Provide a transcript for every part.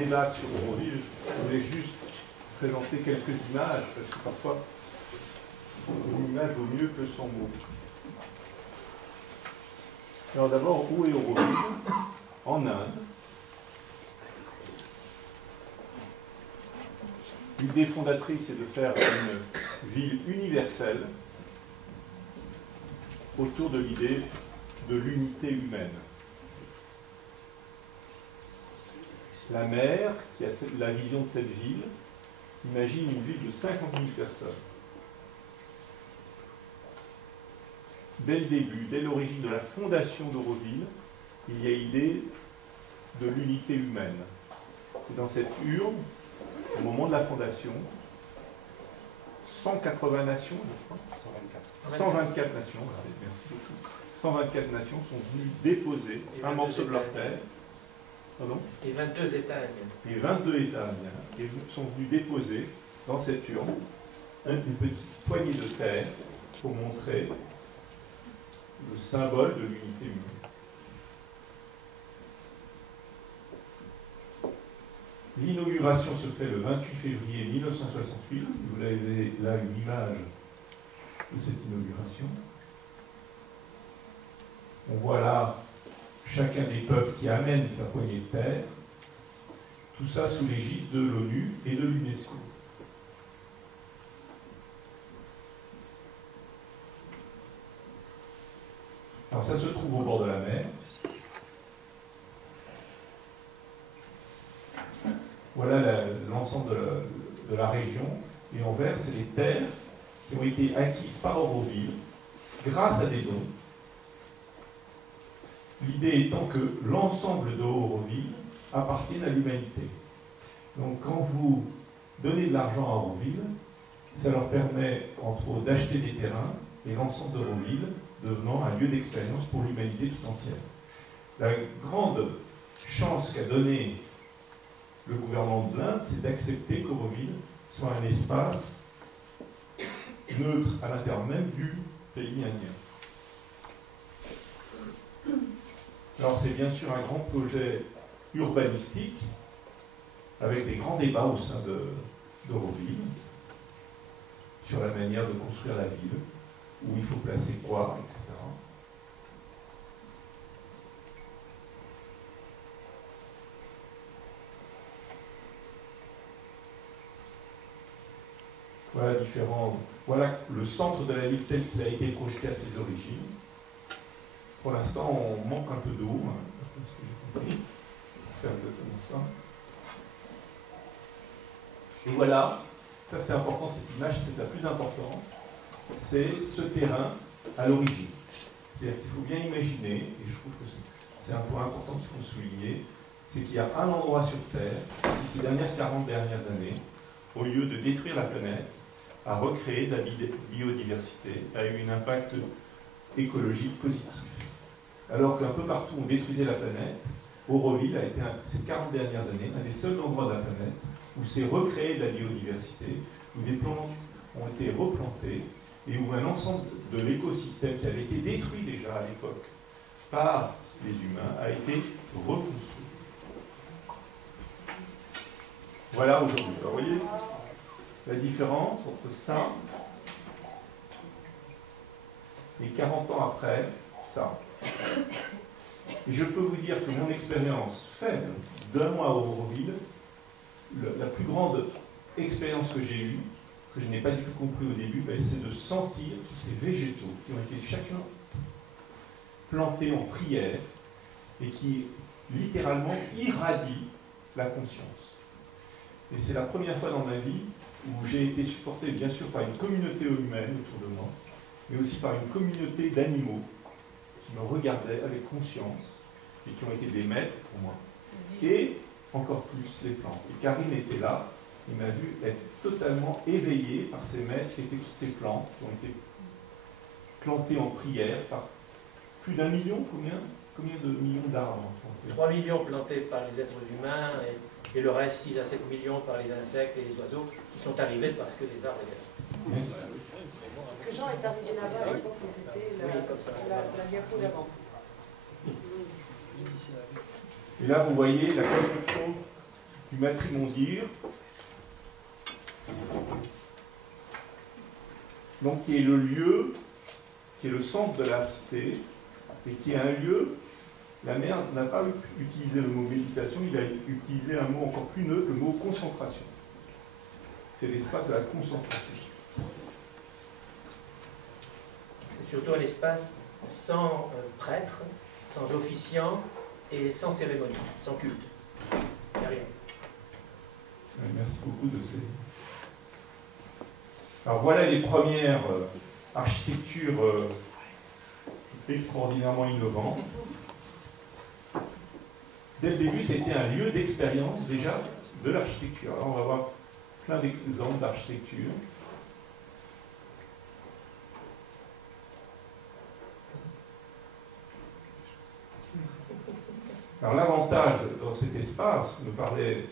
débattre sur Auroville, je voulais juste présenter quelques images, parce que parfois, une image vaut mieux que 100 mots. Alors d'abord, où est Auroville? En Inde. L'idée fondatrice est de faire une ville universelle autour de l'idée de l'unité humaine. La maire, qui a la vision de cette ville, imagine une ville de 50 000 personnes. Dès le début, dès l'origine de la fondation d'Auroville, il y a l'idée de l'unité humaine. Et dans cette urne, au moment de la fondation, 180 nations, je crois, 124 nations, merci beaucoup, 124 nations sont venues déposer un morceau de leur terre. Pardon ? Et 22 États indiens. Et 22 États indiens sont venus déposer dans cette urne une petite poignée de terre pour montrer le symbole de l'unité humaine. L'inauguration se fait le 28 février 1968. Vous avez là une image de cette inauguration. On voit là chacun des peuples qui amène sa poignée de terre. Tout ça sous l'égide de l'ONU et de l'UNESCO. Alors ça se trouve au bord de la mer. Voilà l'ensemble de la région. Et en vert, c'est les terres qui ont été acquises par Auroville grâce à des dons. L'idée étant que l'ensemble de Auroville appartienne à l'humanité. Donc quand vous donnez de l'argent à Auroville, ça leur permet, entre autres, d'acheter des terrains et l'ensemble d'Auroville devenant un lieu d'expérience pour l'humanité tout entière. La grande chance qu'a donnée le gouvernement de l'Inde, c'est d'accepter qu'Auroville soit un espace neutre à l'intérieur même du pays indien. Alors c'est bien sûr un grand projet urbanistique avec des grands débats au sein d'Auroville sur la manière de construire la ville, où il faut placer quoi, etc. Voilà le centre de la ville tel qu'il a été projeté à ses origines. Pour l'instant, on manque un peu d'eau. Pour faire exactement ça. Et voilà, ça c'est important, cette image, c'est la plus importante. C'est ce terrain à l'origine. C'est-à-dire qu'il faut bien imaginer, et je trouve que c'est un point important qu'il faut souligner, c'est qu'il y a un endroit sur Terre, qui ces 40 dernières années, au lieu de détruire la planète, a recréé de la biodiversité, a eu un impact écologique positif. Alors qu'un peu partout on détruisait la planète, Auroville a été, ces 40 dernières années, un des seuls endroits de la planète où s'est recréé de la biodiversité, où des plantes ont été replantées, et où un ensemble de l'écosystème qui avait été détruit déjà à l'époque par les humains a été reconstruit. Voilà aujourd'hui. Vous voyez la différence entre ça et 40 ans après, ça. Et je peux vous dire que mon expérience faible d'un mois à Auroville, la plus grande expérience que j'ai eue, que je n'ai pas du tout compris au début, c'est de sentir tous ces végétaux qui ont été chacun plantés en prière et qui littéralement irradient la conscience. Et c'est la première fois dans ma vie où j'ai été supporté bien sûr par une communauté humaine autour de moi, mais aussi par une communauté d'animaux qui me regardaient avec conscience et qui ont été des maîtres pour moi. Et encore plus les plantes. Et Karine était là, il m'a vu être totalement éveillé par ces maîtres qui étaient toutes ces plantes qui ont été plantées en prière par plus d'1 million, combien de millions d'arbres? 3 millions plantés par les êtres humains et le reste 6 à 7 millions par les insectes et les oiseaux qui sont arrivés parce que les arbres étaient là. Parce que Jean est arrivé là-bas à l'époque où c'était la diapo d'avant. Et là, vous voyez la construction du matrimondir, donc qui est le lieu, qui est le centre de la cité, et qui est un lieu. La mère n'a pas utilisé le mot méditation, il a utilisé un mot encore plus neutre, le mot concentration. C'est l'espace de la concentration. C'est surtout un espace sans prêtre, sans officiant et sans cérémonie, sans culte. Il n'y a rien. Merci beaucoup de ces... Alors voilà les premières architectures extraordinairement innovantes. Dès le début, c'était un lieu d'expérience déjà de l'architecture. Alors on va voir plein d'exemples d'architecture. Alors l'avantage dans cet espace, me parlait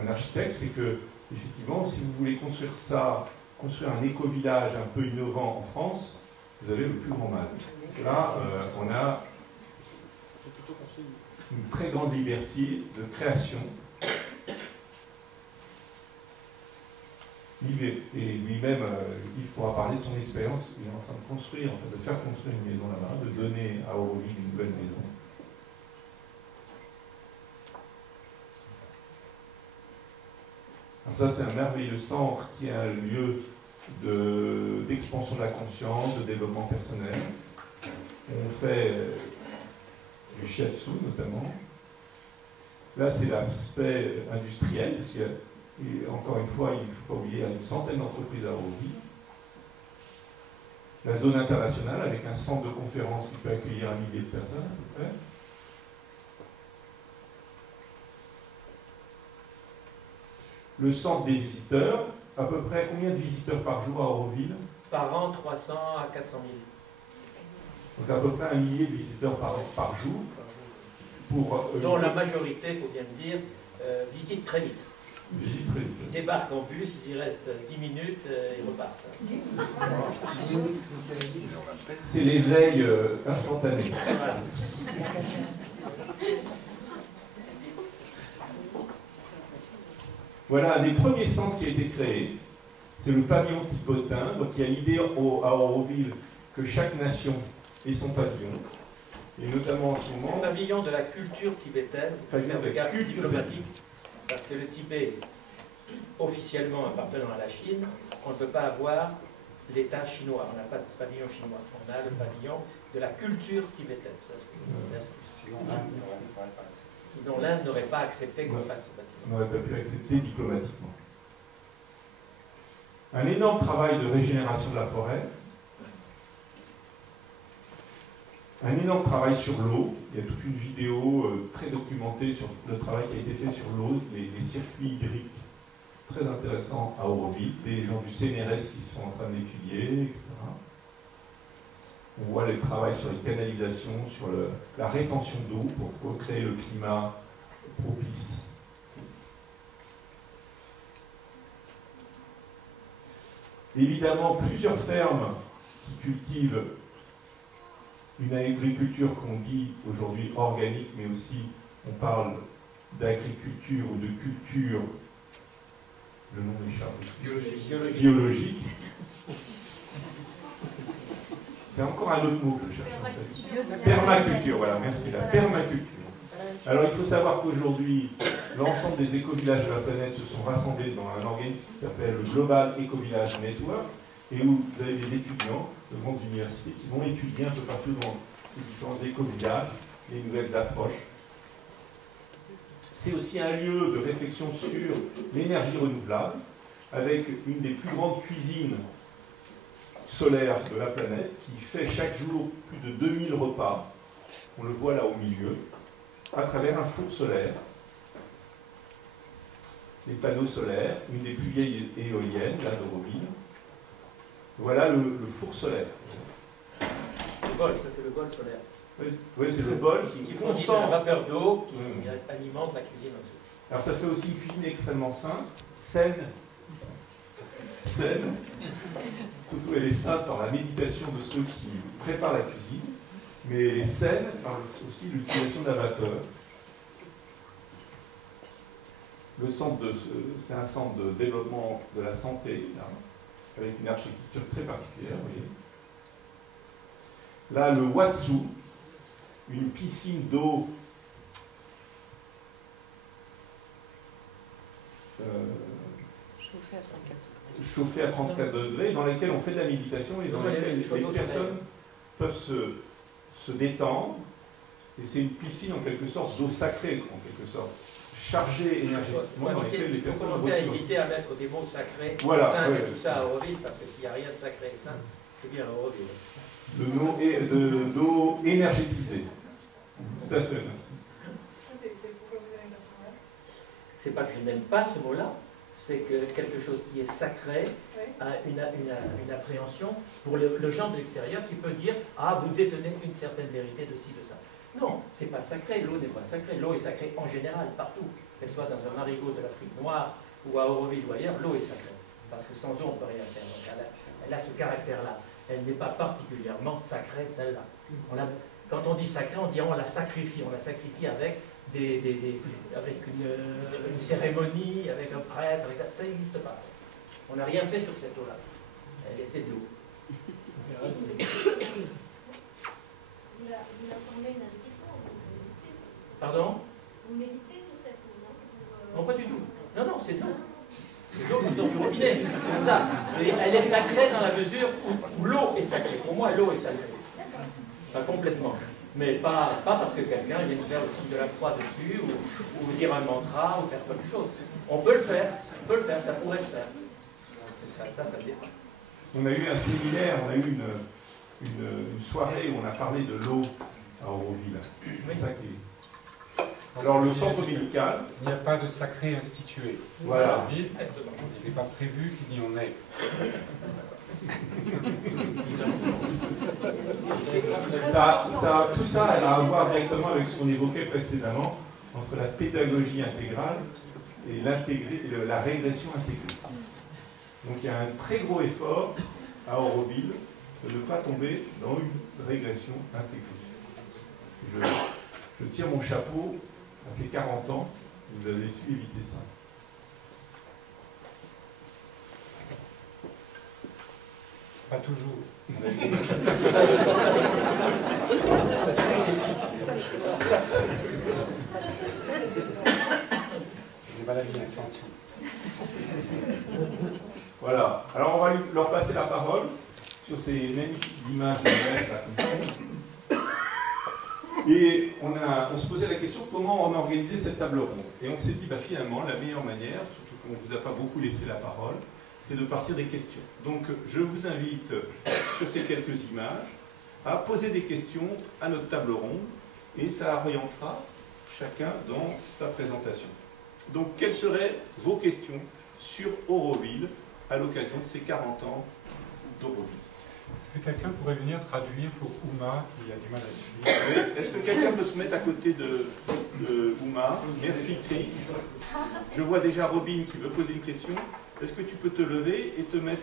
un architecte, c'est que effectivement, si vous voulez construire ça, construire un éco-village un peu innovant en France, vous avez le plus grand mal. Là, on a une très grande liberté de création. Et lui-même, il pourra parler de son expérience. Il est en train de construire, en fait, de faire construire une maison là-bas, de donner à Auroville une nouvelle maison. Alors ça, c'est un merveilleux centre qui est un lieu d'expansion de la conscience, de développement personnel. On fait du shiatsu notamment. Là, c'est l'aspect industriel, parce que, encore une fois, il ne faut pas oublier, il y a une centaine d'entreprises à Auroville. La zone internationale, avec un centre de conférence qui peut accueillir 1 millier de personnes à peu près. Le centre des visiteurs, à peu près combien de visiteurs par jour à Auroville? Par an, 300 à 400 000. Donc à peu près 1 millier de visiteurs par jour. Dont la majorité, il faut bien le dire, visite très vite. Visite très vite. Ils débarquent en bus, ils y restent 10 minutes et repartent. C'est l'éveil instantané. Voilà. Voilà un des premiers centres qui a été créé. C'est le pavillon tibetain. Donc il y a l'idée à Auroville que chaque nation ait son pavillon. Et notamment en ce moment... Le pavillon de la culture tibétaine, il faut faire de gaffe diplomatique, parce que le Tibet, officiellement appartenant à la Chine, on ne peut pas avoir l'État chinois. On n'a pas de pavillon chinois. On a le pavillon de la culture tibétaine. Ça, c'est l'astuce. Sinon, l'Inde n'aurait pas accepté qu'on fasse ce bâtiment. On n'aurait pas pu accepter diplomatiquement. Un énorme travail de régénération de la forêt. Un énorme travail sur l'eau. Il y a toute une vidéo très documentée sur le travail qui a été fait sur l'eau, les circuits hydriques. Très intéressant à Auroville. Des gens du CNRS qui sont en train d'étudier, etc. On voit le travail sur les canalisations, sur la rétention d'eau pour créer le climat propice. Évidemment, plusieurs fermes qui cultivent une agriculture qu'on dit aujourd'hui organique, mais aussi on parle d'agriculture ou de culture, le nom m'échappe, biologique. C'est encore un autre mot que je cherche en fait. Permaculture, voilà, merci, la permaculture. Alors il faut savoir qu'aujourd'hui, l'ensemble des éco-villages de la planète se sont rassemblés dans un organisme qui s'appelle le Global Eco-Village Network, et où vous avez des étudiants de grandes universités qui vont étudier un peu partout dans ces différents éco-villages les nouvelles approches. C'est aussi un lieu de réflexion sur l'énergie renouvelable, avec une des plus grandes cuisines solaires de la planète, qui fait chaque jour plus de 2000 repas, on le voit là au milieu, à travers un four solaire. Les panneaux solaires, une des plus vieilles éoliennes, là d'Auroville. Voilà le four solaire. Le bol, ça c'est le bol solaire. Oui, c'est le bol qui fournit de la vapeur d'eau qui alimente la cuisine en dessous. Alors ça fait aussi une cuisine extrêmement saine. Surtout elle est sainte par la méditation de ceux qui préparent la cuisine, mais elle est saine par aussi l'utilisation de la vapeur. c'est un centre de développement de la santé, là, avec une architecture très particulière, vous voyez. Là, le Watsu, une piscine d'eau chauffée à 34 degrés, dans laquelle on fait de la méditation et dans laquelle les personnes peuvent se détendre. Et c'est une piscine en quelque sorte d'eau sacrée, en quelque sorte, chargée énergétiquement, dans laquelle les personnes... Il faut commencer à éviter à mettre des mots sacrés, voilà, saints et tout ça à Auroville, parce que s'il n'y a rien de sacré et saint, c'est bien à Auroville. D'eau énergétisée. Tout à fait. C'est pas que je n'aime pas ce mot-là, c'est que quelque chose qui est sacré a une appréhension pour le gens de l'extérieur qui peut dire « Ah, vous détenez une certaine vérité de ci, de ça ». Non, c'est pas sacré, l'eau n'est pas sacrée. L'eau est sacrée en général, partout. Qu'elle soit dans un marigot de l'Afrique noire ou à Auroville ou ailleurs, l'eau est sacrée. Parce que sans eau, on ne peut rien faire. Donc elle a ce caractère-là. Elle n'est pas particulièrement sacrée, celle-là. Quand on dit sacré, on dit on la sacrifie. On la sacrifie avec avec une cérémonie, avec un prêtre, ça n'existe pas. On n'a rien fait sur cette eau-là. C'est de l'eau. Vous la formez énergétiquement, vous méditez. Pardon? Vous méditez sur cette eau, non? Non, pas du tout. Non, c'est de l'eau. C'est de l'eau qui sort du robinet. Comme ça. Elle est sacrée dans la mesure où l'eau est sacrée. Pour moi, l'eau est sacrée. Pas complètement. Mais pas parce que quelqu'un vient faire le signe de la croix dessus, ou dire un mantra, ou faire plein de choses. On peut le faire, ça pourrait se faire. Ça dépend. On a eu un séminaire, on a eu une soirée où on a parlé de l'eau à Auroville. C'est ça qui est... Alors le centre médical... Il n'y a pas de sacré institué. Voilà. Il n'est pas prévu qu'il y en ait. Tout ça a à voir directement avec ce qu'on évoquait précédemment entre la pédagogie intégrale et la régression intégrée. Donc il y a un très gros effort à Auroville de ne pas tomber dans une régression intégrée. Je tire mon chapeau à ces 40 ans, vous avez su éviter ça. Pas toujours. C'est des maladies infantiles. Voilà. Alors on va leur passer la parole sur ces magnifiques images de Grèce là. Et on se posait la question comment on organisait cette table ronde. Et on s'est dit finalement la meilleure manière, surtout qu'on ne vous a pas beaucoup laissé la parole, c'est de partir des questions. Donc je vous invite sur ces quelques images à poser des questions à notre table ronde et ça orientera chacun dans sa présentation. Donc quelles seraient vos questions sur Auroville à l'occasion de ces 40 ans d'Auroville? Est-ce que quelqu'un pourrait venir traduire pour Ouma qui a du mal à suivre? Est-ce que quelqu'un peut se mettre à côté de Ouma? Merci Chris. Je vois déjà Robin qui veut poser une question. Est-ce que tu peux te lever et te mettre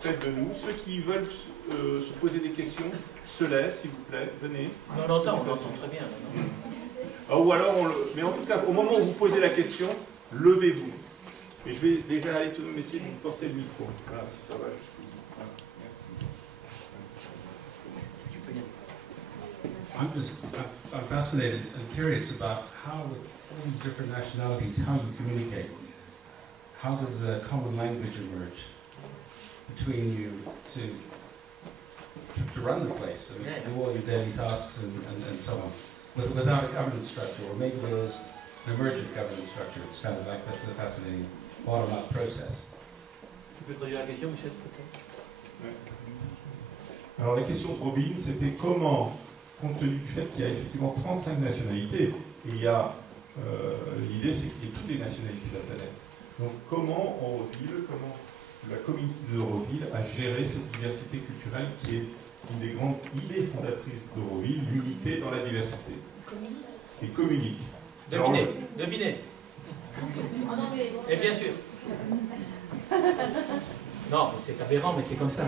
près de nous? Ceux qui veulent se poser des questions, se lèvent s'il vous plaît. Venez. On l'entend très bien. Ou alors, mais en tout cas, au moment où vous posez la question, levez-vous. Et je vais déjà aller essayer de vous porter le micro. Voilà, si ça va jusqu'au bout. Voilà. Merci. I'm fascinated and curious about how, with all these different nationalities, how you communicate. How does a common language emerge between you to run the place, I mean, to do all your daily tasks and so on, without a governance structure, or maybe there is an emergent governance structure? It's kind of like that's a fascinating bottom-up process. Tu peux traduire la question, Michel, s'il te plaît? Alors la question de Robin, c'était comment, compte tenu du fait qu'il y a effectivement 35 nationalités, et l'idée c'est qu'il y ait toutes les nationalités de la planète. Donc comment la communauté d'Auroville a géré cette diversité culturelle qui est une des grandes idées fondatrices d'Auroville, l'unité dans la diversité. Et communique. Devinez. En anglais. Et bien sûr. Non, c'est aberrant, mais c'est comme ça.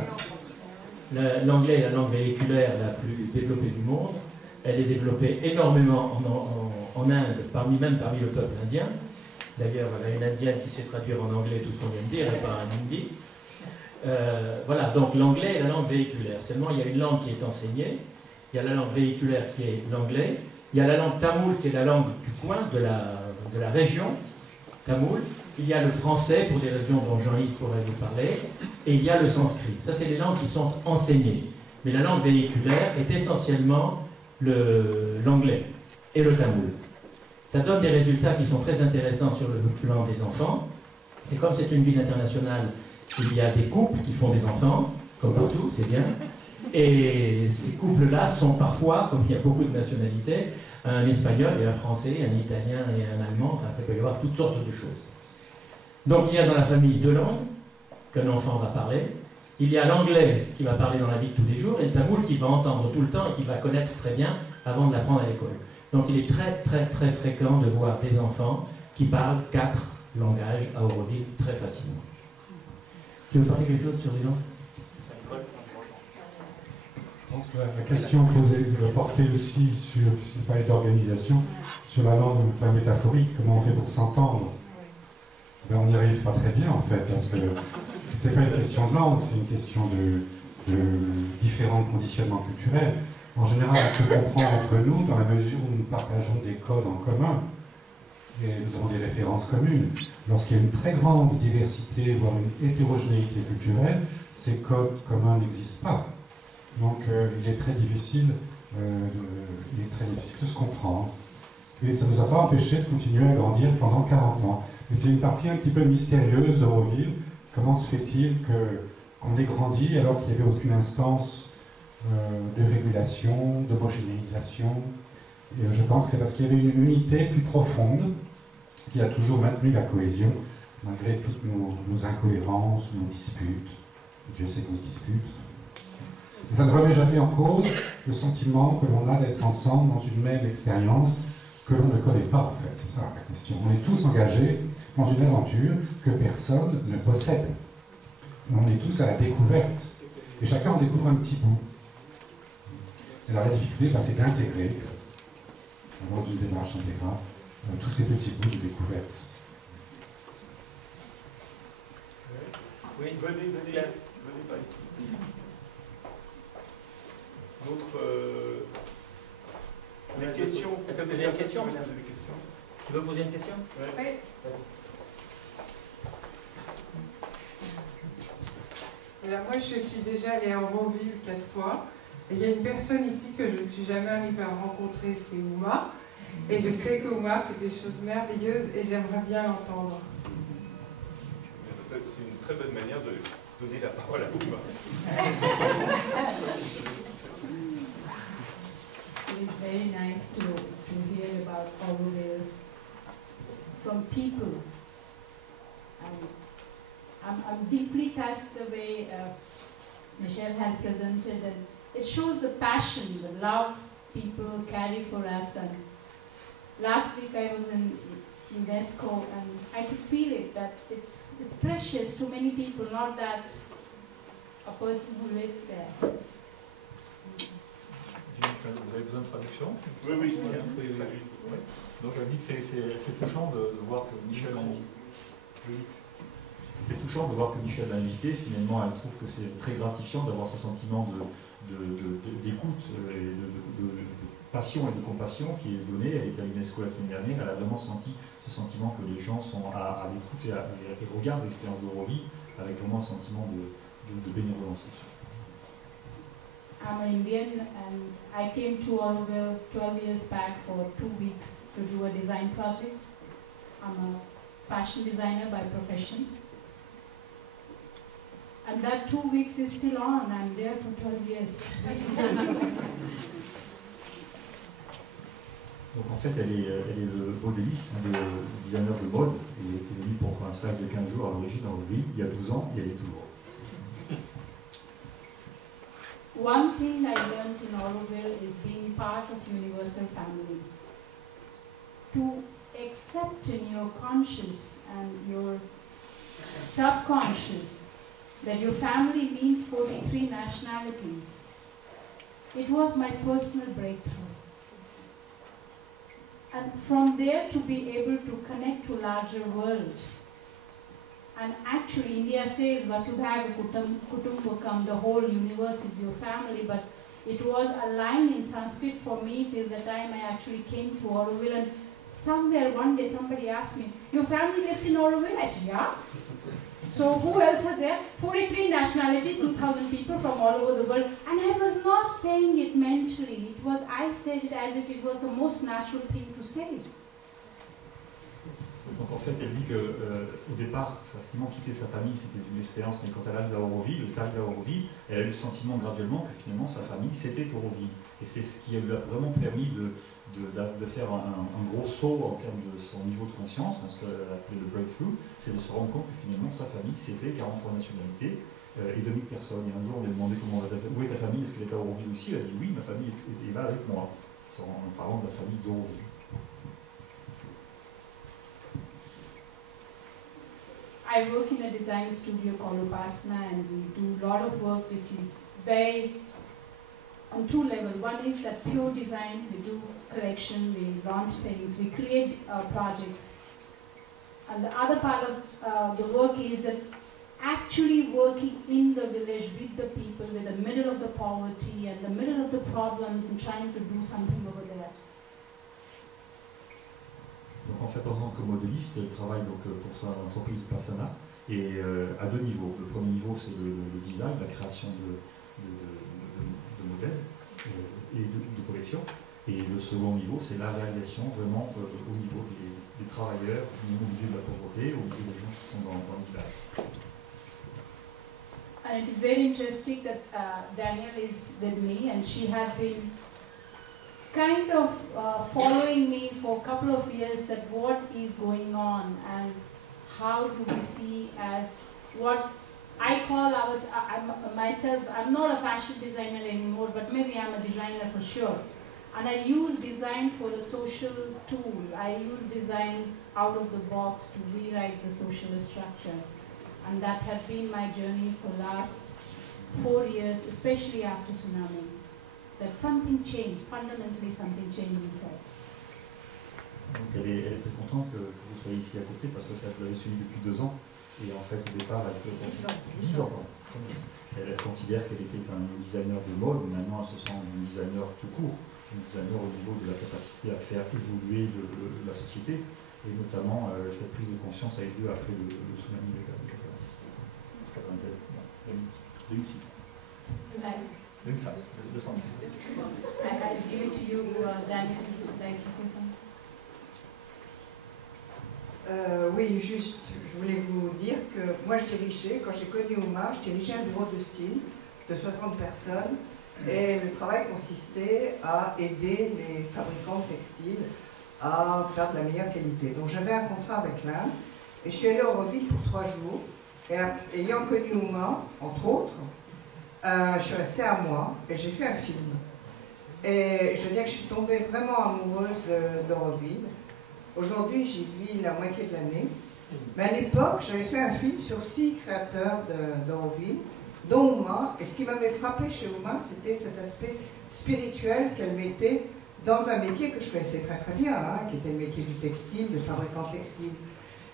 L'anglais est la langue véhiculaire la plus développée du monde. Elle est développée énormément en Inde, parmi le peuple indien. D'ailleurs, voilà une indienne qui sait traduire en anglais tout ce qu'on vient de dire, et pas en hindi. Voilà, donc l'anglais est la langue véhiculaire. Seulement, il y a une langue qui est enseignée. Il y a la langue véhiculaire qui est l'anglais. Il y a la langue tamoule qui est la langue du coin, de la région tamoule. Il y a le français, pour des raisons dont Jean-Yves pourrait vous parler. Et il y a le sanskrit. Ça, c'est les langues qui sont enseignées. Mais la langue véhiculaire est essentiellement l'anglais et le tamoul. Ça donne des résultats qui sont très intéressants sur le plan des enfants. C'est comme c'est une ville internationale, il y a des couples qui font des enfants, comme partout, c'est bien. Et ces couples-là sont parfois, comme il y a beaucoup de nationalités, un espagnol et un français, un italien et un allemand, enfin ça peut y avoir toutes sortes de choses. Donc il y a dans la famille deux langues qu'un enfant va parler. Il y a l'anglais qui va parler dans la vie de tous les jours et le tamoul qui va entendre tout le temps et qui va connaître très bien avant de l'apprendre à l'école. Donc il est très très très fréquent de voir des enfants qui parlent 4 langages à Auroville très facilement. Tu veux parler quelque chose sur les langues ? Je pense que la question posée doit porter aussi sur, puisqu'on parlait d'organisation, sur la langue métaphorique, comment on fait pour s'entendre. Ben, on n'y arrive pas très bien en fait, parce que c'est pas une question de langue, c'est une question de différents conditionnements culturels. En général, on se comprend entre nous dans la mesure où nous partageons des codes en commun et nous avons des références communes. Lorsqu'il y a une très grande diversité, voire une hétérogénéité culturelle, ces codes communs n'existent pas. Donc il est très difficile de se comprendre. Et ça ne nous a pas empêché de continuer à grandir pendant 40 ans. Et c'est une partie un petit peu mystérieuse d'Auroville. Comment se fait-il qu'on ait grandi alors qu'il n'y avait aucune instance de régulation, d'homogénéisation? Et je pense que c'est parce qu'il y avait une unité plus profonde qui a toujours maintenu la cohésion, malgré toutes nos incohérences, nos disputes. Dieu sait qu'on se dispute. Et ça ne remet jamais en cause le sentiment que l'on a d'être ensemble dans une même expérience que l'on ne connaît pas, en fait. C'est ça la question. On est tous engagés dans une aventure que personne ne possède. On est tous à la découverte. Et chacun en découvre un petit bout. Et alors la difficulté, c'est d'intégrer, dans une démarche intégrale, tous ces petits bouts de découverte. Oui, venez par ici. D'autres questions? Tu peux poser une question? Tu veux poser une question? Oui. Alors moi, je suis déjà allée à Auroville 4 fois. Et il y a une personne ici que je ne suis jamais arrivée à rencontrer, c'est Ouma. Et je sais que Ouma fait des choses merveilleuses et j'aimerais bien l'entendre. C'est une très bonne manière de donner la parole à Ouma. It is very nice to hear about Auroville from people. I'm deeply touched the way Michelle has presented, and it shows the passion, the love people carry for us. And last week I was in UNESCO and I could feel it, that it's precious to many people, not that a person who lives there. Vous avez besoin de traduction? Oui, oui, c'est bien. Oui. Donc elle dit que c'est touchant de voir que Michel l'a invité. C'est touchant de voir que Michel l'a invité. Finalement, elle trouve que c'est très gratifiant d'avoir ce sentiment d'écoute et de passion et de compassion qui est donné. Elle était à l'UNESCO la semaine dernière. Elle a vraiment senti ce sentiment que les gens sont à l'écoute et regardent l'expérience d'Auroville avec vraiment un sentiment de bénévolence. I'm Indian and I came to Auroville 12 years back for 2 weeks to do a design project. I'm a fashion designer by profession. And that 2 weeks is still on. I'm there for 12 years. Donc en fait, elle est modéliste, designer de mode. Elle était venue pour un stage de 15 jours à l'origine en Auroville, il y a 12 ans, et elle est toujours. One thing I learned in Auroville is being part of universal family. To accept in your conscious and your subconscious that your family means 43 nationalities. It was my personal breakthrough. And from there to be able to connect to larger world. And actually India says Vasudhaiva Kutumbakam, the whole universe is your family, but it was a line in Sanskrit for me till the time I actually came to Auroville, and somewhere one day somebody asked me, your family lives in Auroville? I said, yeah. So who else are there? 43 nationalities, 2,000 people from all over the world. And I was not saying it mentally. It was, I said it as if it was the most natural thing to say. Donc en fait, elle dit qu'au départ, effectivement, quitter sa famille, c'était une expérience, mais quand elle arrive à Auroville, elle a eu le sentiment graduellement que finalement sa famille, c'était Auroville. Et c'est ce qui lui a vraiment permis de faire un gros saut en termes de son niveau de conscience, ce qu'elle a appelé le breakthrough, c'est de se rendre compte que finalement sa famille, c'était 43 nationalités et 2000 personnes. Et un jour, on lui a demandé où est ta famille, est-ce qu'elle est à Auroville aussi? Elle a dit oui, ma famille est là avec moi, en parlant de la famille d'Auroville. I work in a design studio called Upasana, and we do a lot of work which is very on two levels. One is that pure design, we do collection, we launch things, we create projects. And the other part of the work is that actually working in the village with the people, with the middle of the poverty and the middle of the problems, and trying to do something over there. Donc en fait, en tant que modéliste, elle travaille donc, pour son entreprise Upasana et à deux niveaux. Le premier niveau, c'est le design, la création de modèles et de collections. Et le second niveau, c'est la réalisation vraiment au niveau des travailleurs, au milieu de la pauvreté, au milieu des gens qui sont dans le village. And it's very interesting that Danielle is with me, and she had been kind of following me for a couple of years, that what is going on and how do we see as what I call I'm not a fashion designer anymore, but maybe I'm a designer for sure. And I use design for a social tool. I use design out of the box to rewrite the social structure. And that had been my journey for the last 4 years, especially after tsunami. That something changed, fundamentally something changed inside. Donc elle est très contente que vous soyez ici à côté parce que ça vous l'avez suivi depuis 2 ans. Et en fait, au départ, elle peut 10 ans. Elle considère qu'elle était un designer de mode, mais maintenant elle se sent un designer tout court, un designer au niveau de la capacité à faire évoluer la société, et notamment cette prise de conscience a eu lieu après le tsunami de 86, 2006. 2005, 200. I give it to you, Daniel, would you like to say something? Oui, juste, je voulais vous dire que moi je dirigeais, quand j'ai connu Uma, je dirigeais un bureau de style de 60 personnes et le travail consistait à aider les fabricants textiles à faire de la meilleure qualité. Donc j'avais un contrat avec l'Inde et je suis allée à Auroville pour 3 jours et ayant connu Uma, entre autres, je suis restée à moi et j'ai fait un film. Et je veux dire que je suis tombée vraiment amoureuse d'Auroville. Aujourd'hui, j'y vis la moitié de l'année. Mais à l'époque, j'avais fait un film sur 6 créateurs d'Auroville, dont Uma. Et ce qui m'avait frappé chez Uma, c'était cet aspect spirituel qu'elle mettait dans un métier que je connaissais très très bien, hein, qui était le métier du textile, de fabricant textile.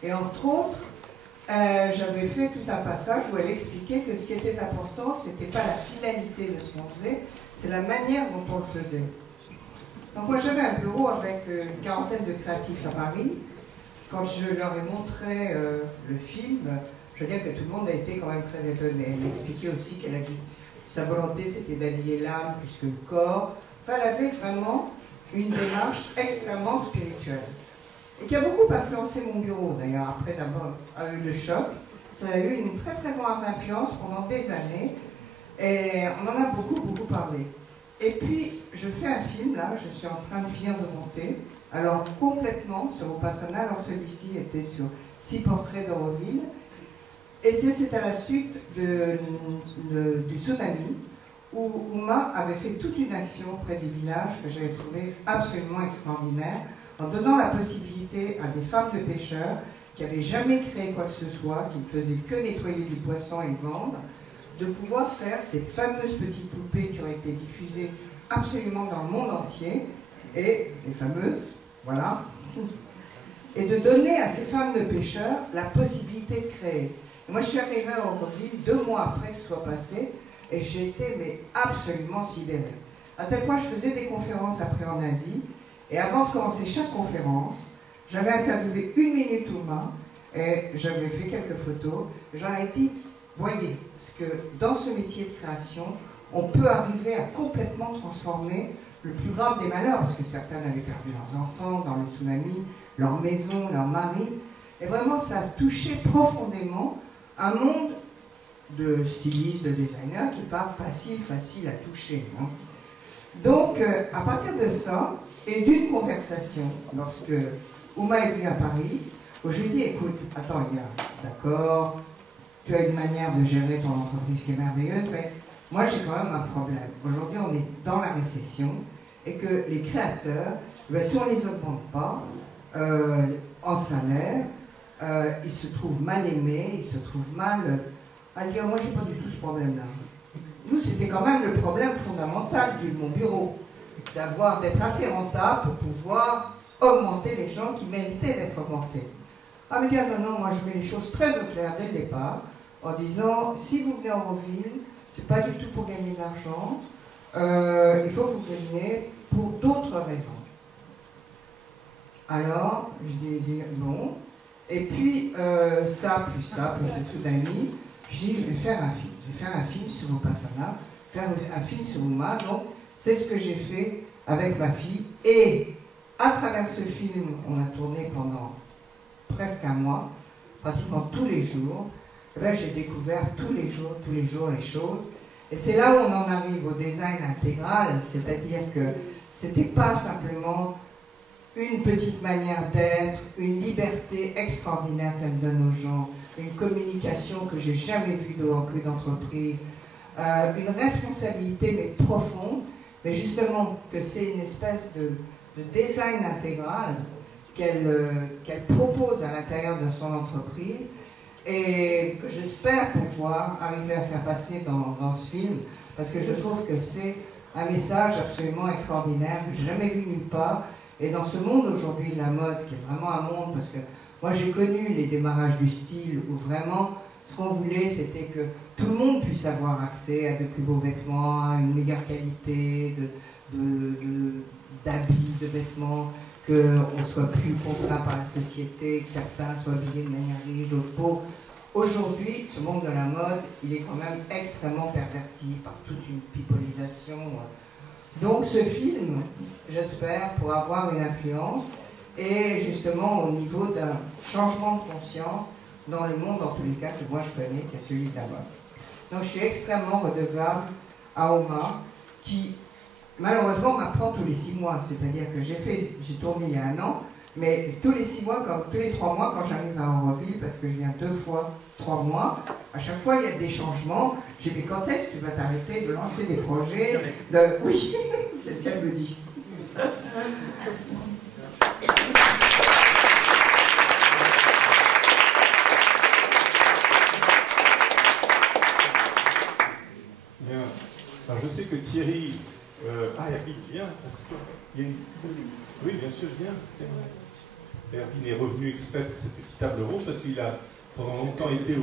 Et entre autres, j'avais fait tout un passage où elle expliquait que ce qui était important, ce n'était pas la finalité de ce qu'on faisait, c'est la manière dont on le faisait. Donc moi j'avais un bureau avec une quarantaine de créatifs à Paris. Quand je leur ai montré le film, je veux dire que tout le monde a été quand même très étonné. Elle expliquait aussi qu'elle a dit sa volonté c'était d'habiller l'âme plus que le corps. Enfin, elle avait vraiment une démarche extrêmement spirituelle. Et qui a beaucoup influencé mon bureau d'ailleurs, après d'avoir eu le choc. Ça a eu une très très grande influence pendant des années. Et on en a beaucoup parlé. Et puis, je fais un film, là, je suis en train de finir de monter, alors complètement sur Upasana, alors celui-ci était sur 6 portraits d'Auroville, et c'est à la suite du tsunami, où Uma avait fait toute une action près du village que j'avais trouvé absolument extraordinaire, en donnant la possibilité à des femmes de pêcheurs, qui n'avaient jamais créé quoi que ce soit, qui ne faisaient que nettoyer du poisson et le vendre, de pouvoir faire ces fameuses petites poupées qui ont été diffusées absolument dans le monde entier, et les fameuses voilà, et de donner à ces femmes de pêcheurs la possibilité de créer. Et moi, je suis arrivée à Auroville 2 mois après que ce soit passé, et j'ai été mais absolument sidérée. À tel point, je faisais des conférences après en Asie, et avant de commencer chaque conférence, j'avais interviewé 1 minute Uma, et j'avais fait quelques photos, et j'en ai dit, voyez, parce que dans ce métier de création, on peut arriver à complètement transformer le plus grave des malheurs, parce que certains avaient perdu leurs enfants dans le tsunami, leur maison, leur mari, et vraiment ça a touché profondément un monde de stylistes, de designers qui part facile à toucher. Hein. Donc, à partir de ça, et d'une conversation, lorsque Uma est venue à Paris, où je lui ai dit, écoute, attends, d'accord, tu as une manière de gérer ton entreprise qui est merveilleuse, mais moi j'ai quand même un problème. Aujourd'hui, on est dans la récession, et que les créateurs, si on ne les augmente pas en salaire, ils se trouvent mal aimés, ils se trouvent mal... à dire, moi, je n'ai pas du tout ce problème-là. Nous, c'était quand même le problème fondamental de mon bureau, d'être assez rentable pour pouvoir augmenter les gens qui méritaient d'être augmentés. Ah, mais dire, non, moi, je mets les choses très au clair dès le départ, en disant, si vous venez en Auroville, ce n'est pas du tout pour gagner de l'argent, il faut que vous veniez pour d'autres raisons. Alors, je dis non. Et puis, ça, plus tout d'amis, je dis, je vais faire un film. Je vais faire un film sur vos personnages, faire un film sur Uma. Donc, c'est ce que j'ai fait avec ma fille. Et à travers ce film, on a tourné pendant presque 1 mois, pratiquement tous les jours. Et là, j'ai découvert tous les jours les choses. Et c'est là où on en arrive au design intégral, c'est-à-dire que c'était pas simplement une petite manière d'être, une liberté extraordinaire qu'elle donne aux gens, une communication que j'ai jamais vue dans plus d'entreprises, une responsabilité mais profonde, mais justement que c'est une espèce de design intégral qu'elle propose à l'intérieur de son entreprise et que j'espère pouvoir arriver à faire passer dans ce film, parce que je trouve que c'est un message absolument extraordinaire que j'ai jamais vu nulle part. Et dans ce monde aujourd'hui de la mode, qui est vraiment un monde, parce que moi j'ai connu les démarrages du style où vraiment ce qu'on voulait c'était que tout le monde puisse avoir accès à de plus beaux vêtements, à une meilleure qualité d'habits, de vêtements, qu'on ne soit plus contraint par la société, que certains soient habillés de manière riche, d'autres pauvres. Aujourd'hui, ce monde de la mode, il est quand même extrêmement perverti par toute une pipolisation. Donc ce film, j'espère, pourra avoir une influence et justement au niveau d'un changement de conscience dans le monde, en tous les cas, que moi je connais, qui est celui de la mode. Donc je suis extrêmement redevable à Uma, qui malheureusement m'apprend tous les 6 mois. C'est-à-dire que j'ai tourné il y a 1 an, mais tous les 6 mois, tous les 3 mois, quand j'arrive à Auroville, parce que je viens 2 fois 3 mois, à chaque fois il y a des changements. J'ai dit, mais quand est-ce que tu vas t'arrêter de lancer des projets Oui, c'est ce qu'elle me dit. Bien. Alors je sais que Thierry... Erwin, viens. Oui, bien sûr, viens. Erwin est revenu exprès pour cette petite table ronde parce qu'il a pendant longtemps été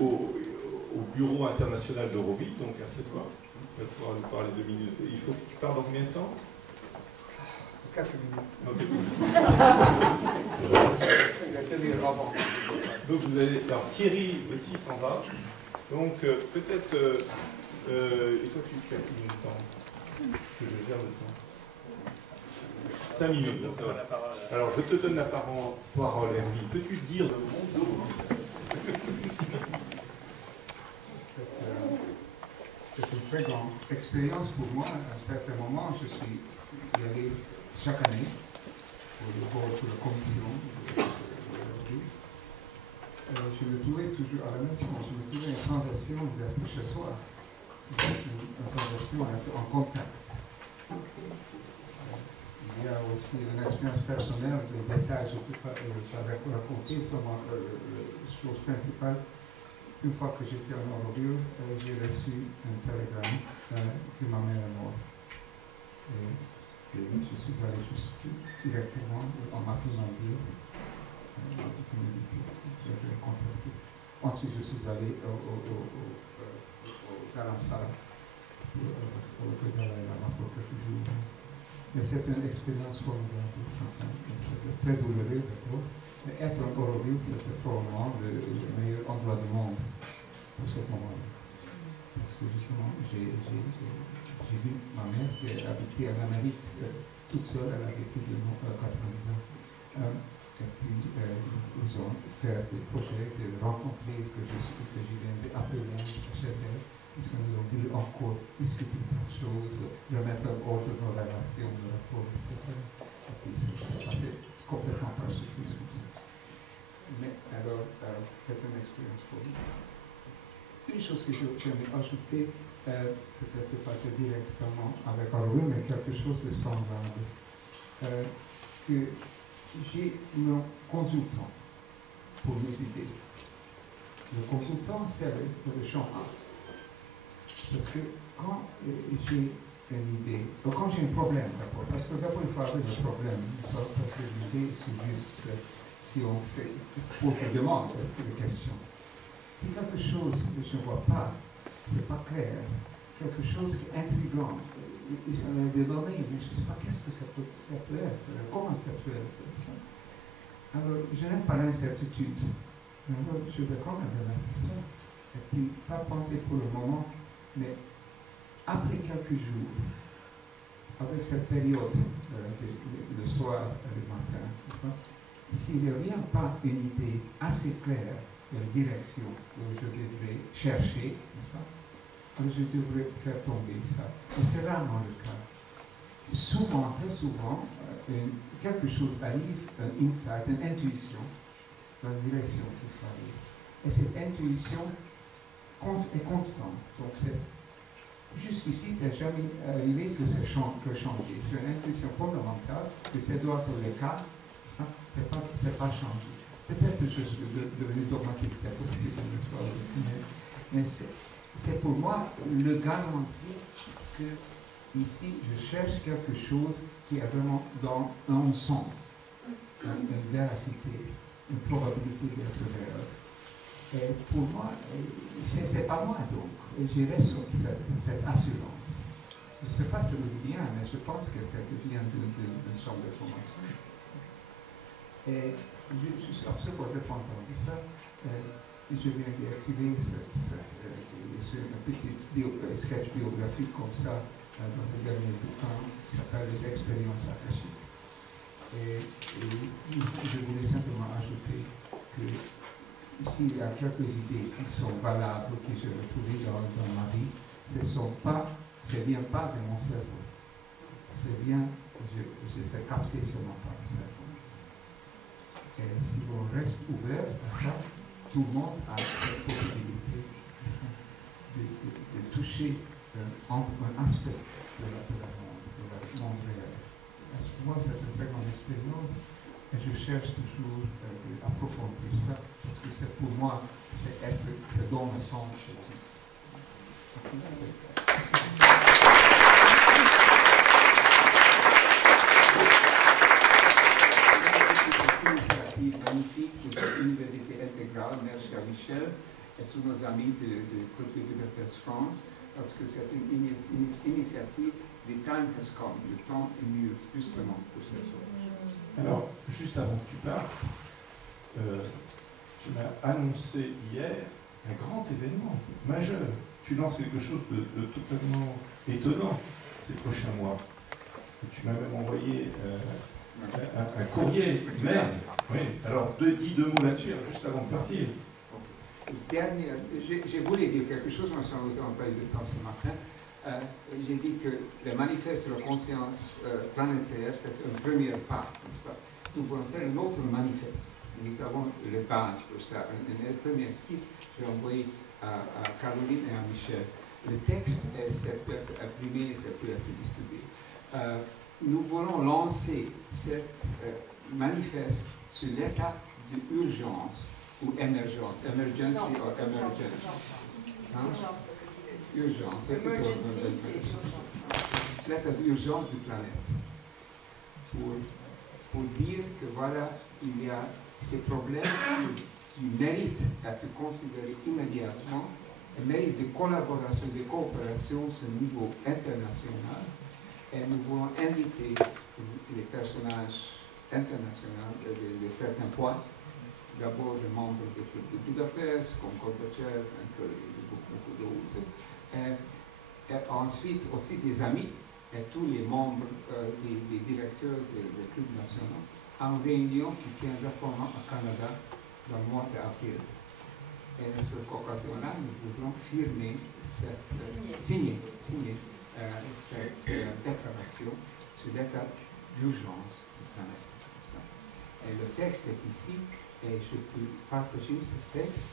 au bureau international d'Auroville, donc à cette fois. Tu vas pouvoir nous parler 2 minutes. Il faut que tu parles dans combien de temps? 4 minutes. Donc vous avez... Alors Thierry aussi s'en va. Donc peut-être... et toi tu calcules le temps que je gère le temps. 5 minutes. Alors je te donne la parole, Erwin. Peux-tu dire le monde? C'est une très grande expérience pour moi. À un certain moment, je suis allé chaque année pour la commission. Je me trouvais toujours à la maison, je me trouvais en sensation d'être chez soi, une sensation en contact. Il y a aussi une expérience personnelle, des détails, je savais raconter seulement la chose principale. Une fois que j'étais en Auroville, j'ai reçu un télégramme que ma mère est morte. Et je suis allé juste directement en Martinique. J'avais contacté. Ensuite, je suis allé au Dharamsala pour le Dalai Lama pour quelques jours. Mais c'est une expérience formidable. C'était très douloureux d'abord. Mais être en Auroville, c'était probablement le meilleur endroit du monde pour ce moment-là. Parce que justement, j'ai vu ma mère qui a habité en Amérique toute seule, elle avait plus de 90 ans. Et puis, ils ont fait des projets, de rencontrer que je viens d'appeler chez elle, puisque nous avons voulu encore discuter de choses, remettre en ordre nos relations, nos rapports, etc. Et puis, c'est passé complètement par surprise. Mais alors, c'est une expérience pour nous. Une chose que j'aimerais ajouter, peut-être pas directement avec Auroville, mais quelque chose de semblable, que j'ai mon consultant pour mes idées. Le consultant, c'est le champion. Parce que quand j'ai une idée, quand j'ai un problème d'abord, parce que d'abord il faut avoir un problème, parce que l'idée c'est juste si on sait, pour que je demande des questions. Si quelque chose que je ne vois pas, c'est pas clair, quelque chose qui est intriguant, on a des données, mais je ne sais pas qu'est-ce que ça peut être, comment ça peut être. Alors, je n'aime pas l'incertitude. Alors, je vais quand même remettre ça. Et puis, pas penser pour le moment, mais après quelques jours, avec cette période, le soir et le matin, s'il n'y a rien pas une idée assez claire de la direction que je devrais chercher, alors je devrais faire tomber ça. Et c'est rarement le cas. Souvent, très souvent, quelque chose arrive, un insight, une intuition dans la direction qu'il faut aller. Et cette intuition est constante. Donc, jusqu'ici, il n'est jamais arrivé que ça changer. C'est une intuition fondamentale que ça doit être le cas. C'est pas changé. Peut-être que je suis devenu dogmatique, c'est possible, mais c'est pour moi le garantie que ici, je cherche quelque chose qui est vraiment dans un sens, une véracité, une probabilité d'être vrai. Et pour moi, c'est pas moi donc. Je reste sur cette assurance. Je ne sais pas si vous dites bien, mais je pense que ça vient d'une sorte de formation. Et je suis absolument dépendant de ça. Je viens d'écrire un petit sketch biographique comme ça dans ce dernier bouquin qui s'appelle Les expériences akashiques. Et je voulais simplement ajouter que s'il y a quelques idées qui sont valables, que j'ai retrouvées dans ma vie, ce ne vient pas de mon cerveau. C'est bien, je sais capter seulement par le cerveau. Et si on reste ouvert à ça, tout le monde a cette possibilité de toucher un aspect de la monde réel. Pour moi, c'est une très grande expérience et je cherche toujours d'approfondir ça parce que c'est pour moi, c'est dans le sens de la vie. Magnifique pour cette université intégrale, merci à Michel et tous nos amis de Culture Libertaire France, parce que c'est une initiative, the time has come, le temps est mieux, justement, pour cette chose. Alors, juste avant que tu partes, tu m'as annoncé hier un grand événement majeur. Tu lances quelque chose de totalement étonnant ces prochains mois. Et tu m'as même envoyé un courrier mail. Oui, alors dis deux mots là-dessus, juste avant de partir. Je voulais dire quelque chose, moi je vous ai employé de temps ce matin. J'ai dit que le manifeste de la conscience planétaire, c'est un premier pas, n'est-ce pas? Nous voulons faire un autre manifeste. Nous avons les bases pour ça. Une première esquisse, j'ai envoyé à Caroline et à Michel. Le texte, ça peut être imprimé, ça peut être distribué. Nous voulons lancer cette manifeste sur l'état d'urgence ou émergence, emergency ou emergence. Urgence. L'état d'urgence du planète. pour dire que voilà, il y a ces problèmes qui méritent d'être considérés immédiatement, et méritent de collaboration, de coopération sur le niveau international. Et nous voulons inviter les personnages internationaux de certains points. D'abord les membres du club de Budapest, comme Gorbatchev, et beaucoup d'autres. Et ensuite aussi des amis et tous les membres, des directeurs des clubs nationaux, en réunion qui tiendra pendant au Canada dans le mois d'avril. Et à cette occasion-là, nous voudrons signer cette déclaration sur l'état d'urgence du planète. Et le texte est ici, et je peux partager ce texte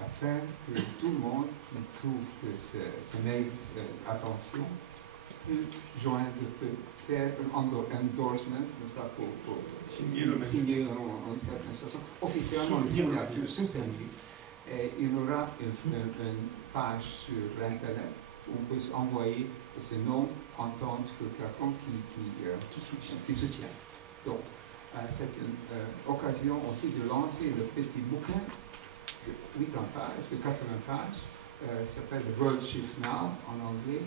afin que tout le monde qui trouve que ça mérite attention peut joindre, peut faire un endorsement, pour signer en certaine façon, officiellement une signature soutenue. Et il y aura une page sur Internet où on peut envoyer ce nom, entendre quelqu'un qui soutient. Donc, c'est une occasion aussi de lancer le petit bouquin de 80 pages, s'appelle The World Shift Now en anglais,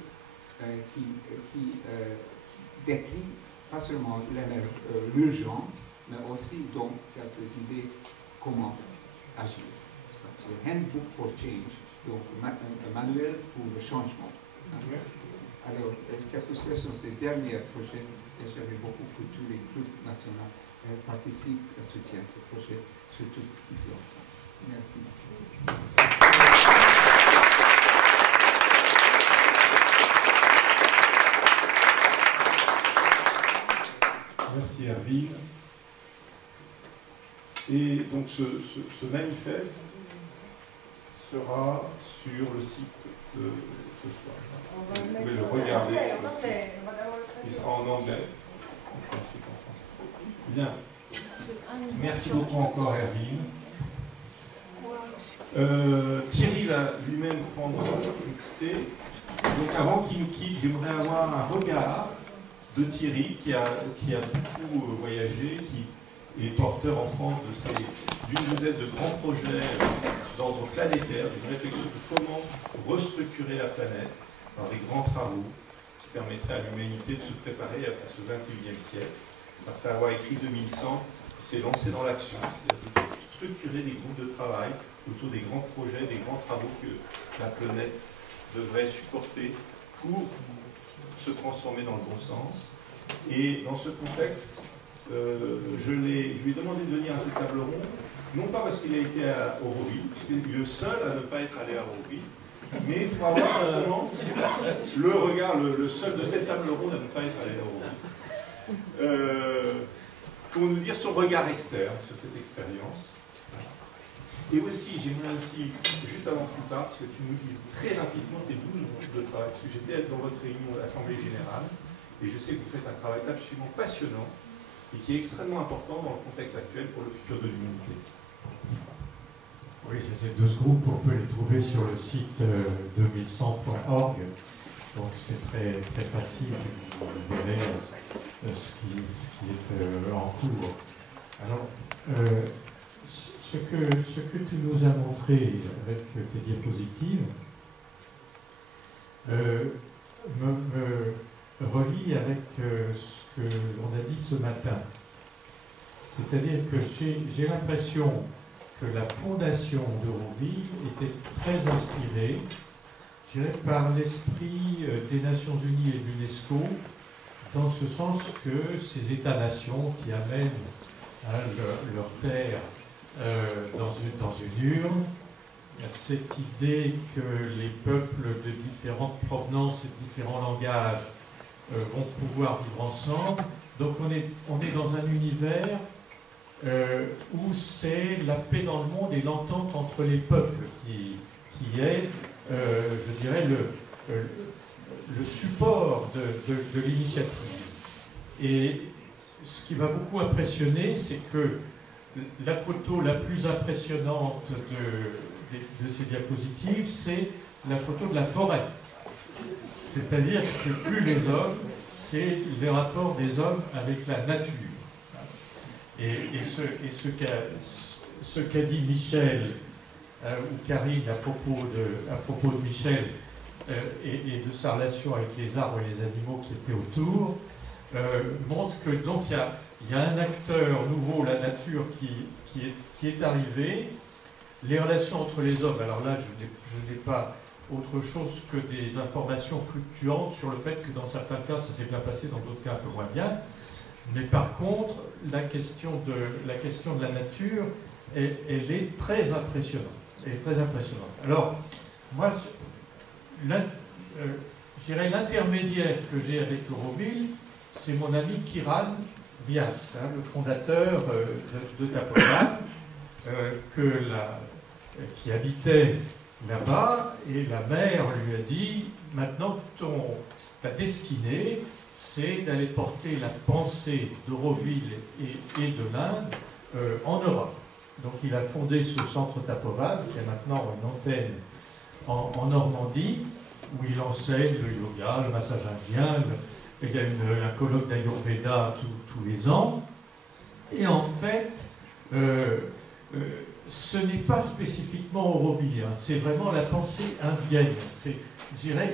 qui décrit pas seulement l'urgence, mais aussi donc quelques idées comment agir. C'est Handbook for Change, donc un manuel pour le changement. Alors, ce sont ces derniers projets, et j'avais beaucoup que tous les groupes nationaux participent et soutiennent ce projet, surtout ici en France. Merci. Merci Hervine. Et donc ce manifeste sera sur le site de ce soir. Vous pouvez le regarder. Il sera en anglais. Bien. Merci beaucoup encore Hervine. Thierry va lui-même prendre une thé. Donc avant qu'il nous quitte, j'aimerais avoir un regard de Thierry qui a beaucoup voyagé, qui est porteur en France d'une douzaine de grands projets d'ordre planétaire, d'une réflexion de comment restructurer la planète dans des grands travaux qui permettraient à l'humanité de se préparer à ce 21e siècle. Après avoir écrit 2100, il s'est lancé dans l'action, c'est-à-dire de structurer des groupes de travail autour des grands projets, des grands travaux que la planète devrait supporter pour se transformer dans le bon sens. Et dans ce contexte, je lui ai demandé de venir à cette table ronde, non pas parce qu'il a été à Auroville, puisqu'il est le seul à ne pas être allé à Auroville, mais pour avoir vraiment le regard, le seul de cette table ronde à ne pas être allé à Auroville, pour nous dire son regard externe sur cette expérience. Et aussi, j'aimerais aussi, juste avant que tu partes, que tu nous dises très rapidement tes 12 groupes de travail, parce que j'étais dans votre réunion à l'Assemblée Générale, et je sais que vous faites un travail absolument passionnant, et qui est extrêmement important dans le contexte actuel pour le futur de l'humanité. Oui, ces 12 groupes, on peut les trouver sur le site 2100.org, donc c'est très, très facile, vous verrez ce qui est en cours. Alors, ce que tu nous as montré avec tes diapositives me relie avec ce qu'on a dit ce matin. C'est-à-dire que j'ai l'impression que la fondation d'Auroville était très inspirée, je dirais, par l'esprit des Nations Unies et de l'UNESCO, dans ce sens que ces États-nations qui amènent leur terre dans une urne, cette idée que les peuples de différentes provenances et de différents langages vont pouvoir vivre ensemble. Donc on est dans un univers où c'est la paix dans le monde et l'entente entre les peuples qui est, je dirais, le support de l'initiative. Et ce qui m'a beaucoup impressionné, c'est que la photo la plus impressionnante de ces diapositives, c'est la photo de la forêt. C'est-à-dire que c'est plus les hommes, c'est le rapport des hommes avec la nature. Et ce qu'a dit Michel ou Karine à propos de Michel et de sa relation avec les arbres et les animaux qui étaient autour, montre que donc il y a un acteur nouveau, la nature, qui est arrivé. Les relations entre les hommes, alors là je n'ai pas autre chose que des informations fluctuantes sur le fait que dans certains cas ça s'est bien passé, dans d'autres cas un peu moins bien. Mais par contre, la question de la nature, elle est très impressionnante. Elle est très impressionnante. Alors, moi, je dirais l'intermédiaire que j'ai avec Euroville, c'est mon ami Kiran Vyas, le fondateur de Tapovan, qui habitait là-bas, et la mère lui a dit, maintenant ta destinée, c'est d'aller porter la pensée d'Euroville et de l'Inde en Europe. Donc il a fondé ce centre Tapovan, qui a maintenant une antenne en Normandie, où il enseigne le yoga, le massage indien, il y a un colloque d'Ayurveda tous les ans. Et en fait, ce n'est pas spécifiquement aurovillien, c'est vraiment la pensée indienne. C'est, je dirais,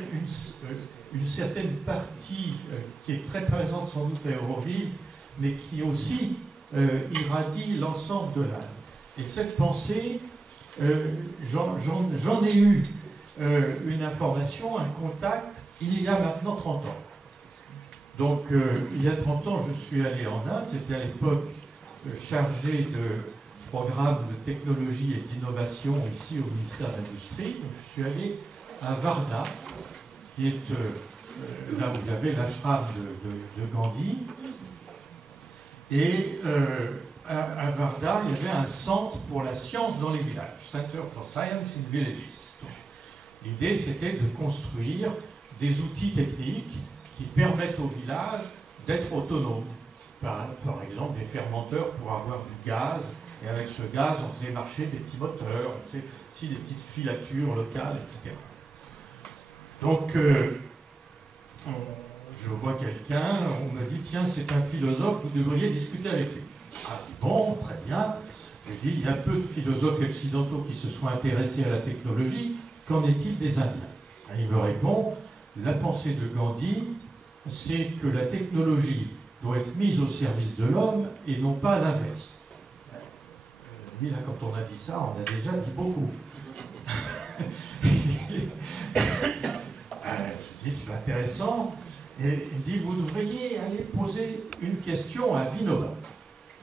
une certaine partie qui est très présente sans doute à Euroville, mais qui aussi irradie l'ensemble de l'âme. Et cette pensée, j'en ai eu une information, un contact, il y a maintenant 30 ans. Donc, il y a 30 ans, je suis allé en Inde, j'étais à l'époque chargé de programme de technologie et d'innovation ici au ministère de l'Industrie. Donc, je suis allé à Varda, qui est là où il y avait l'ashram de Gandhi. Et à Varda, il y avait un centre pour la science dans les villages, Center for Science in Villages. L'idée, c'était de construire des outils techniques qui permettent aux villages d'être autonomes. Par exemple, des fermenteurs pour avoir du gaz, et avec ce gaz, on faisait marcher des petits moteurs, on faisait aussi des petites filatures locales, etc. Donc, je vois quelqu'un, on me dit, tiens, c'est un philosophe, vous devriez discuter avec lui. Ah, bon, très bien. Je dis, il y a peu de philosophes occidentaux qui se sont intéressés à la technologie, qu'en est-il des Indiens? Et il me répond, la pensée de Gandhi, c'est que la technologie doit être mise au service de l'homme et non pas l'inverse. Lui, là, quand on a dit ça, on a déjà dit beaucoup. Je dis, c'est intéressant. Et il dit, vous devriez aller poser une question à Vinoba.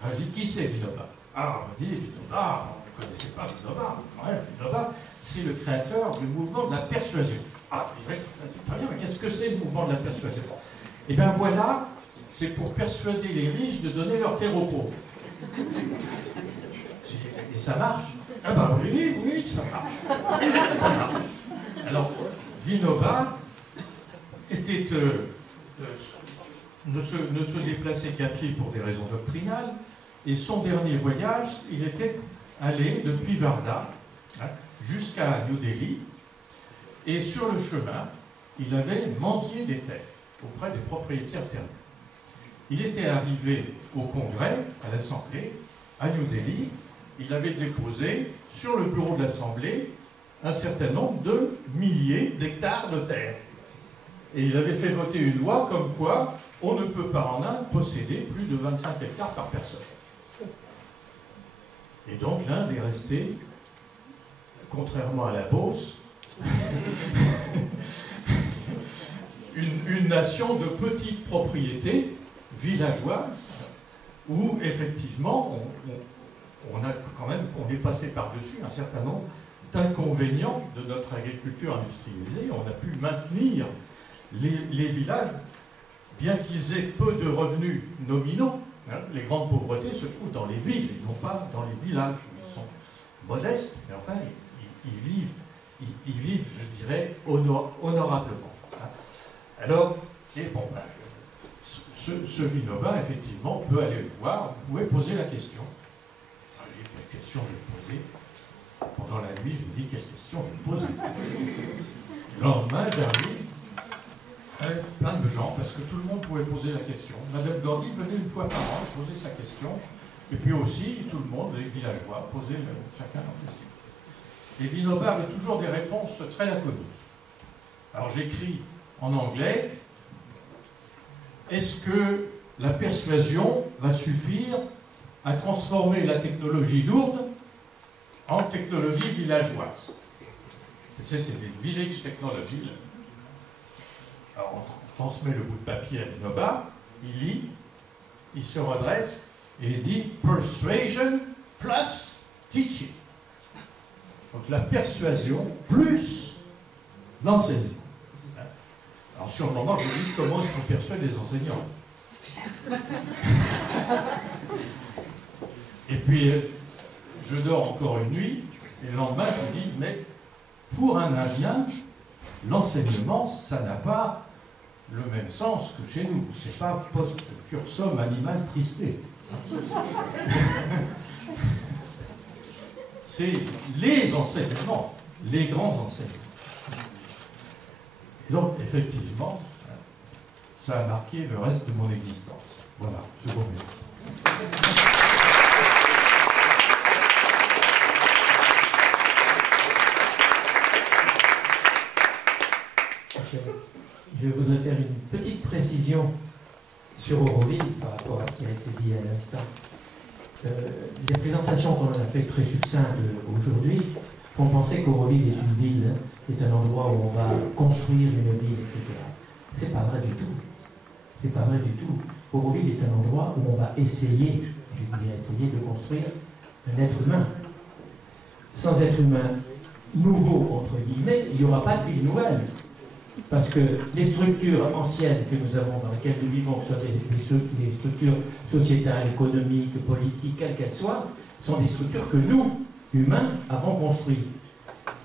Alors, je dis, qui c'est Vinoba? Ah, on me dit, Vinoba, on ne connaissait pas Vinoba. Ouais, Vinoba, c'est le créateur du mouvement de la persuasion. Ah, très bien, mais qu'est-ce que c'est le mouvement de la persuasion? Eh bien voilà, c'est pour persuader les riches de donner leur terre aux pauvres. Et ça marche? Ah ben oui, ça marche. Ça marche. Alors, Vinoba ne se déplaçait qu'à pied pour des raisons doctrinales, et son dernier voyage, il était allé depuis Varda jusqu'à New Delhi, et sur le chemin, il avait mendié des terres auprès des propriétaires terriens. Il était arrivé au Congrès, à l'Assemblée, à New Delhi. Il avait déposé sur le bureau de l'Assemblée un certain nombre de milliers d'hectares de terre. Et il avait fait voter une loi comme quoi on ne peut pas en Inde posséder plus de 25 hectares par personne. Et donc l'Inde est restée, contrairement à la Beauce, une nation de petites propriétés villageoises où effectivement on est passé par-dessus un certain nombre d'inconvénients de notre agriculture industrialisée. On a pu maintenir les villages, bien qu'ils aient peu de revenus nominaux. Les grandes pauvretés se trouvent dans les villes, et non pas dans les villages. Ils sont modestes, mais enfin, ils vivent, je dirais, honorablement. Alors, et bon, ce Vinoba, effectivement, peut aller le voir, vous pouvez poser la question. Quelle question je vais poser? Pendant la nuit, je me dis, quelle question je vais poser? Le lendemain, j'arrive, avec plein de gens, parce que tout le monde pouvait poser la question. Madame Gandhi venait une fois par an poser sa question, et puis aussi tout le monde, les villageois, posaient chacun leur question. Et Vinoba avait toujours des réponses très laconiques. Alors j'écris en anglais, est-ce que la persuasion va suffire à transformer la technologie lourde en technologie villageoise? C'est des village technology. Alors on transmet le bout de papier à Vinoba, il lit, il se redresse et il dit persuasion plus teaching. Donc la persuasion plus l'enseignement. Alors sur le moment, je me dis comment est-ce qu'on persuade les enseignants. Et puis je dors encore une nuit et le lendemain je me dis mais pour un Indien, l'enseignement ça n'a pas le même sens que chez nous. C'est pas post-cursum animal tristé. C'est les enseignements, les grands enseignements. Et donc, effectivement, ça a marqué le reste de mon existence. Voilà, je vous remercie. Je voudrais faire une petite précision sur Auroville par rapport à ce qui a été dit à l'instant. Les présentations qu'on a fait très succinctes aujourd'hui font penser qu'Auroville est une ville, est un endroit où on va construire une ville, etc. C'est pas vrai du tout. C'est pas vrai du tout. Auroville est un endroit où on va essayer, je dirais essayer de construire un être humain. Sans être humain nouveau, entre guillemets, il n'y aura pas de ville nouvelle. Parce que les structures anciennes que nous avons, dans lesquelles nous vivons, que ce soit des structures sociétales, économiques, politiques, quelles qu'elles soient, sont des structures que nous, humains, avons construites.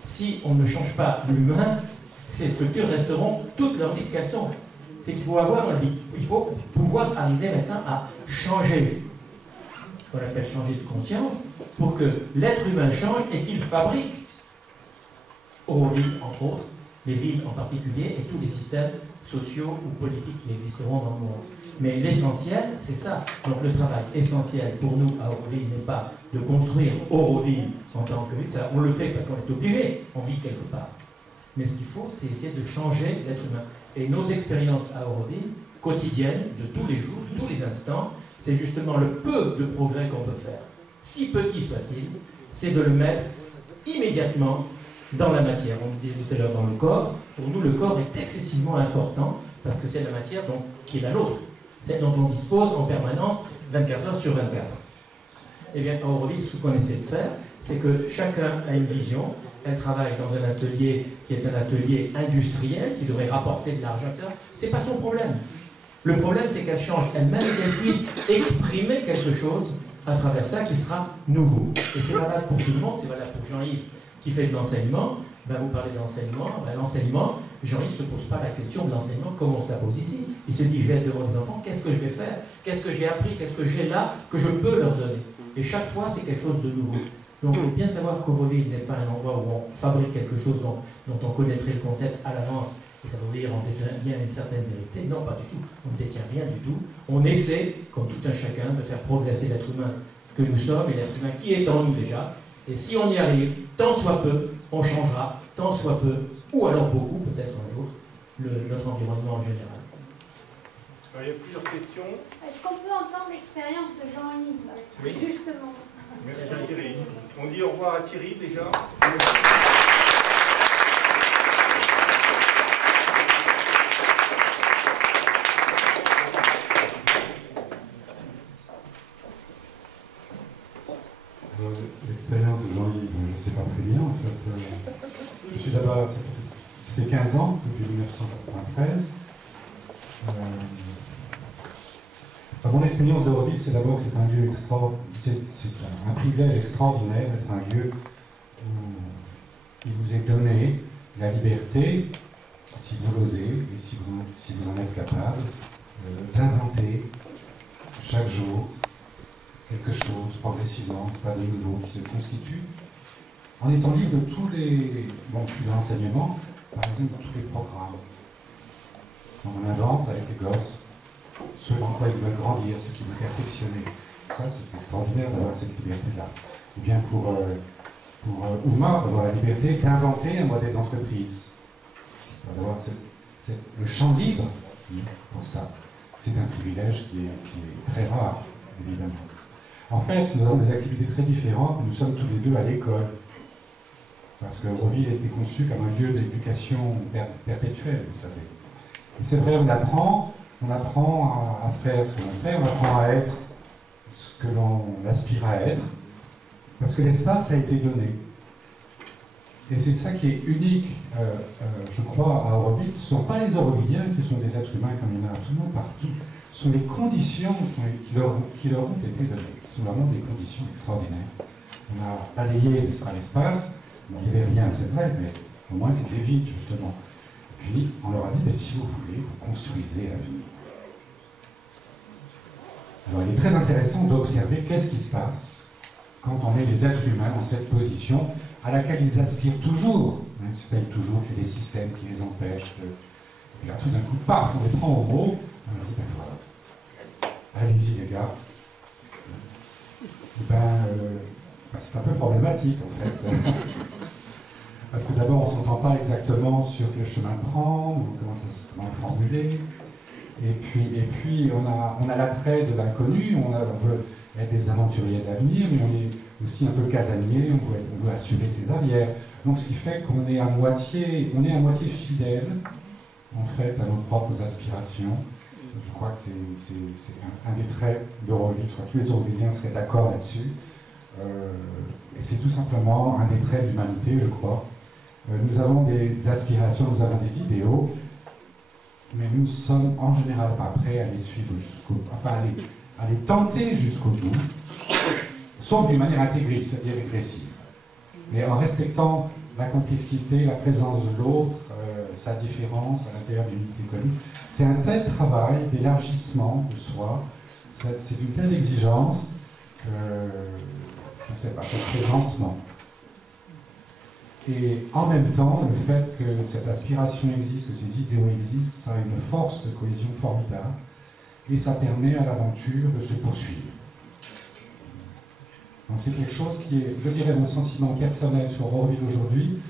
Si on ne change pas l'humain, ces structures resteront toutes leur vie qu'elles sont. C'est qu'il faut il faut pouvoir arriver maintenant à changer, ce qu'on appelle changer de conscience, pour que l'être humain change et qu'il fabrique, Auroville entre autres, les villes en particulier, et tous les systèmes sociaux ou politiques qui existeront dans le monde. Mais l'essentiel, c'est ça. Donc le travail essentiel pour nous à Auroville n'est pas de construire Auroville en tant que ville. Ça, on le fait parce qu'on est obligé, on vit quelque part. Mais ce qu'il faut, c'est essayer de changer l'être humain. Et nos expériences à Auroville, quotidiennes, de tous les jours, de tous les instants, c'est justement le peu de progrès qu'on peut faire, si petit soit-il, c'est de le mettre immédiatement dans la matière. On disait tout à l'heure dans le corps. Pour nous, le corps est excessivement important parce que c'est la matière qui est la nôtre, celle dont on dispose en permanence 24 heures sur 24. Et bien, à Auroville, ce qu'on essaie de faire, c'est que chacun a une vision. Elle travaille dans un atelier qui est un atelier industriel, qui devrait rapporter de l'argent, etc. Ce n'est pas son problème. Le problème, c'est qu'elle change elle-même et qu'elle puisse exprimer quelque chose à travers ça qui sera nouveau. Et c'est valable pour tout le monde, c'est valable pour Jean-Yves qui fait de l'enseignement. Ben, vous parlez d'enseignement, ben, l'enseignement, Jean-Yves ne se pose pas la question de l'enseignement comme on se la pose ici. Il se dit, je vais être devant les enfants, qu'est-ce que je vais faire? Qu'est-ce que j'ai appris? Qu'est-ce que j'ai là que je peux leur donner? Et chaque fois, c'est quelque chose de nouveau. Donc, il faut bien savoir qu'Auroville n'est pas un endroit où on fabrique quelque chose dont on connaîtrait le concept à l'avance, et ça veut dire on détient une certaine vérité. Non, pas du tout. On ne détient rien du tout. On essaie, comme tout un chacun, de faire progresser l'être humain que nous sommes, et l'être humain qui est en nous déjà. Et si on y arrive, tant soit peu, on changera, tant soit peu, ou alors beaucoup, peut-être un jour, notre environnement en général. Alors, il y a plusieurs questions. Est-ce qu'on peut entendre l'expérience de Jean-Yves? Oui. Justement. Merci Thierry. On dit au revoir à Thierry déjà. L'expérience de Jean-Yves, je ne sais pas très bien en fait. Je suis là-bas, ça fait 15 ans, depuis 1993. Mon expérience d'Auroville, c'est d'abord que c'est un lieu extraordinaire, c'est un privilège extraordinaire d'être un lieu où il vous est donné la liberté, si vous l'osez et si vous en êtes capable, d'inventer chaque jour quelque chose progressivement, pas des nouveaux qui se constituent, en étant libre de tous les, bon, plus d'enseignement, par exemple, de tous les programmes. Donc on invente avec les gosses ce dans quoi ils veulent grandir, ce qu'ils veulent perfectionner. Ça, c'est extraordinaire d'avoir cette liberté-là. Ou bien pour Uma, d'avoir la liberté d'inventer un modèle d'entreprise. D'avoir le champ libre pour ça. C'est un privilège qui est très rare, évidemment. En fait, nous avons des activités très différentes. Nous sommes tous les deux à l'école. Parce que Auroville a été conçu comme un lieu d'éducation perpétuelle, vous savez. Et c'est vrai, on apprend à faire ce que l'on fait, on apprend à être ce que l'on aspire à être, parce que l'espace a été donné. Et c'est ça qui est unique, je crois, à Auroville. Ce ne sont pas les Aurovilliens qui sont des êtres humains comme il y en a absolument partout. Ce sont les conditions qui leur ont été données. Ce sont vraiment des conditions extraordinaires. On a balayé l'espace. Bon, il n'y avait rien, c'est vrai, mais au moins c'était vide, justement. Puis on leur a dit, mais si vous voulez, vous construisez l'avenir. Alors il est très intéressant d'observer qu'est-ce qui se passe quand on met les êtres humains dans cette position à laquelle ils aspirent toujours. Ils se payent toujours qu'il y a des systèmes qui les empêchent. Et là, tout d'un coup, paf, on les prend au mot. On leur dit, d'accord, allez-y les gars. C'est un peu problématique en fait. Parce que d'abord, on ne s'entend pas exactement sur quel chemin prendre, ou comment le formuler. Et puis on a l'attrait de l'inconnu, on veut être des aventuriers de l'avenir, mais on est aussi un peu casanier, on veut assurer ses arrières. Donc ce qui fait qu'on est à moitié fidèle, en fait, à nos propres aspirations. Je crois que c'est un des traits d'Auroville. Je crois que tous les Aurovilliens seraient d'accord là-dessus. Et c'est tout simplement un des traits de l'humanité, je crois. Nous avons des aspirations, nous avons des idéaux, mais nous sommes en général pas prêts à les suivre à les tenter jusqu'au bout, sauf d'une manière intégrée, c'est-à-dire régressive. Mais en respectant la complexité, la présence de l'autre, sa différence à l'intérieur d'une unité commune. C'est un tel travail d'élargissement de soi, c'est une telle exigence que, je ne sais pas, ça se fait lentement. Et en même temps, le fait que cette aspiration existe, que ces idéaux existent, ça a une force de cohésion formidable, et ça permet à l'aventure de se poursuivre. Donc c'est quelque chose qui est, je dirais, mon sentiment personnel sur Auroville aujourd'hui,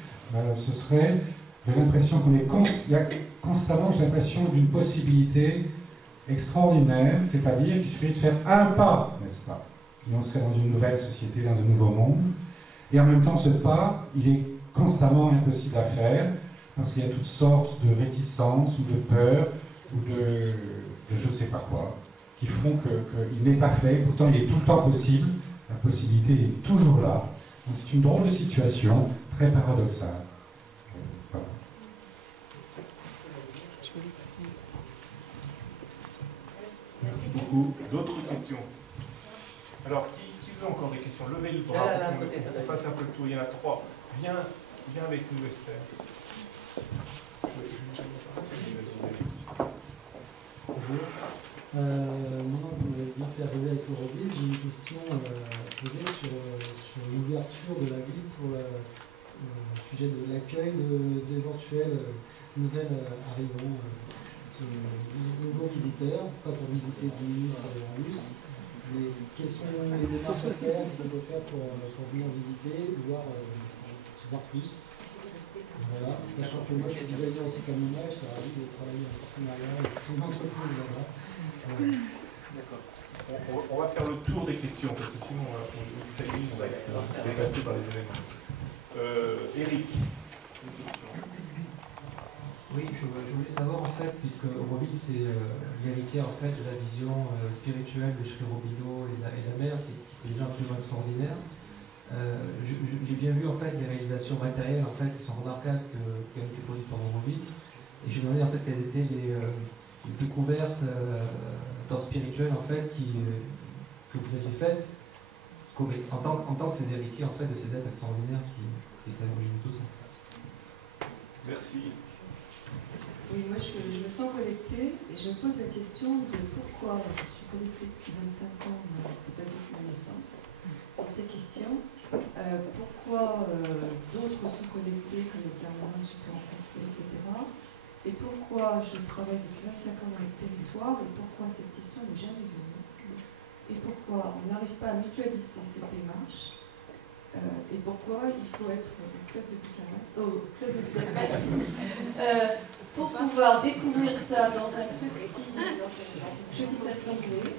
ce serait de l'impression qu'on est constamment, j'ai l'impression d'une possibilité extraordinaire, c'est-à-dire qu'il suffit de faire un pas, n'est-ce pas? Et on serait dans une nouvelle société, dans un nouveau monde. Et en même temps, ce pas, il est constamment impossible à faire, parce qu'il y a toutes sortes de réticences, ou de peurs, ou de je ne sais pas quoi, qui font qu'il n'est pas fait, pourtant il est tout le temps possible, la possibilité est toujours là. Donc c'est une drôle de situation, très paradoxale. Voilà. Merci beaucoup. D'autres questions? Alors, qui veut encore des questions? Levez le bras pour qu'on fasse un peu le tour. Il y en a 3. Viens avec nous, Esther. Bonjour. Maintenant que vous avez bien fait arriver avec Auroville, j'ai une question posée sur l'ouverture de la ville pour le sujet de l'accueil d'éventuels nouvelles arrivants, de nouveaux visiteurs, pas pour visiter 10 minutes en bus, mais quelles sont les démarches à faire, qu'on peut faire pour venir visiter, voir plus. Voilà, sachant que moi je suis designer aussi comme moi, je suis ravi de travailler en partenariat avec une entreprise là-bas. D'accord. On va faire le tour des questions, parce que sinon on va dépasser par les événements. Eric. Oui, je voulais savoir en fait, puisque Auroville c'est l'héritière en fait de la vision spirituelle de Sri Aurobindo et la mère, qui est déjà absolument extraordinaire. J'ai bien vu en fait des réalisations matérielles en fait qui sont remarquables qui ont été produites par Auroville, et je me demandais en fait quelles étaient les découvertes d'ordre spirituel en fait que vous aviez faites en tant que ces héritiers en fait de ces êtres extraordinaires qui étaient à l'origine de tout ça. Merci. Oui, moi je me sens connectée et je me pose la question de pourquoi je suis connectée depuis 25 ans, peut-être depuis ma naissance, sur ces questions. Pourquoi d'autres sont connectés comme les permanents que j'ai pu rencontrer, etc. Et pourquoi pourquoi je travaille depuis 25 ans dans le territoire et pourquoi cette question n'est jamais venue. Et pourquoi on n'arrive pas à mutualiser cette démarche. Et pourquoi il faut être au club de Bucarest, pour pouvoir découvrir ça dans une petite assemblée,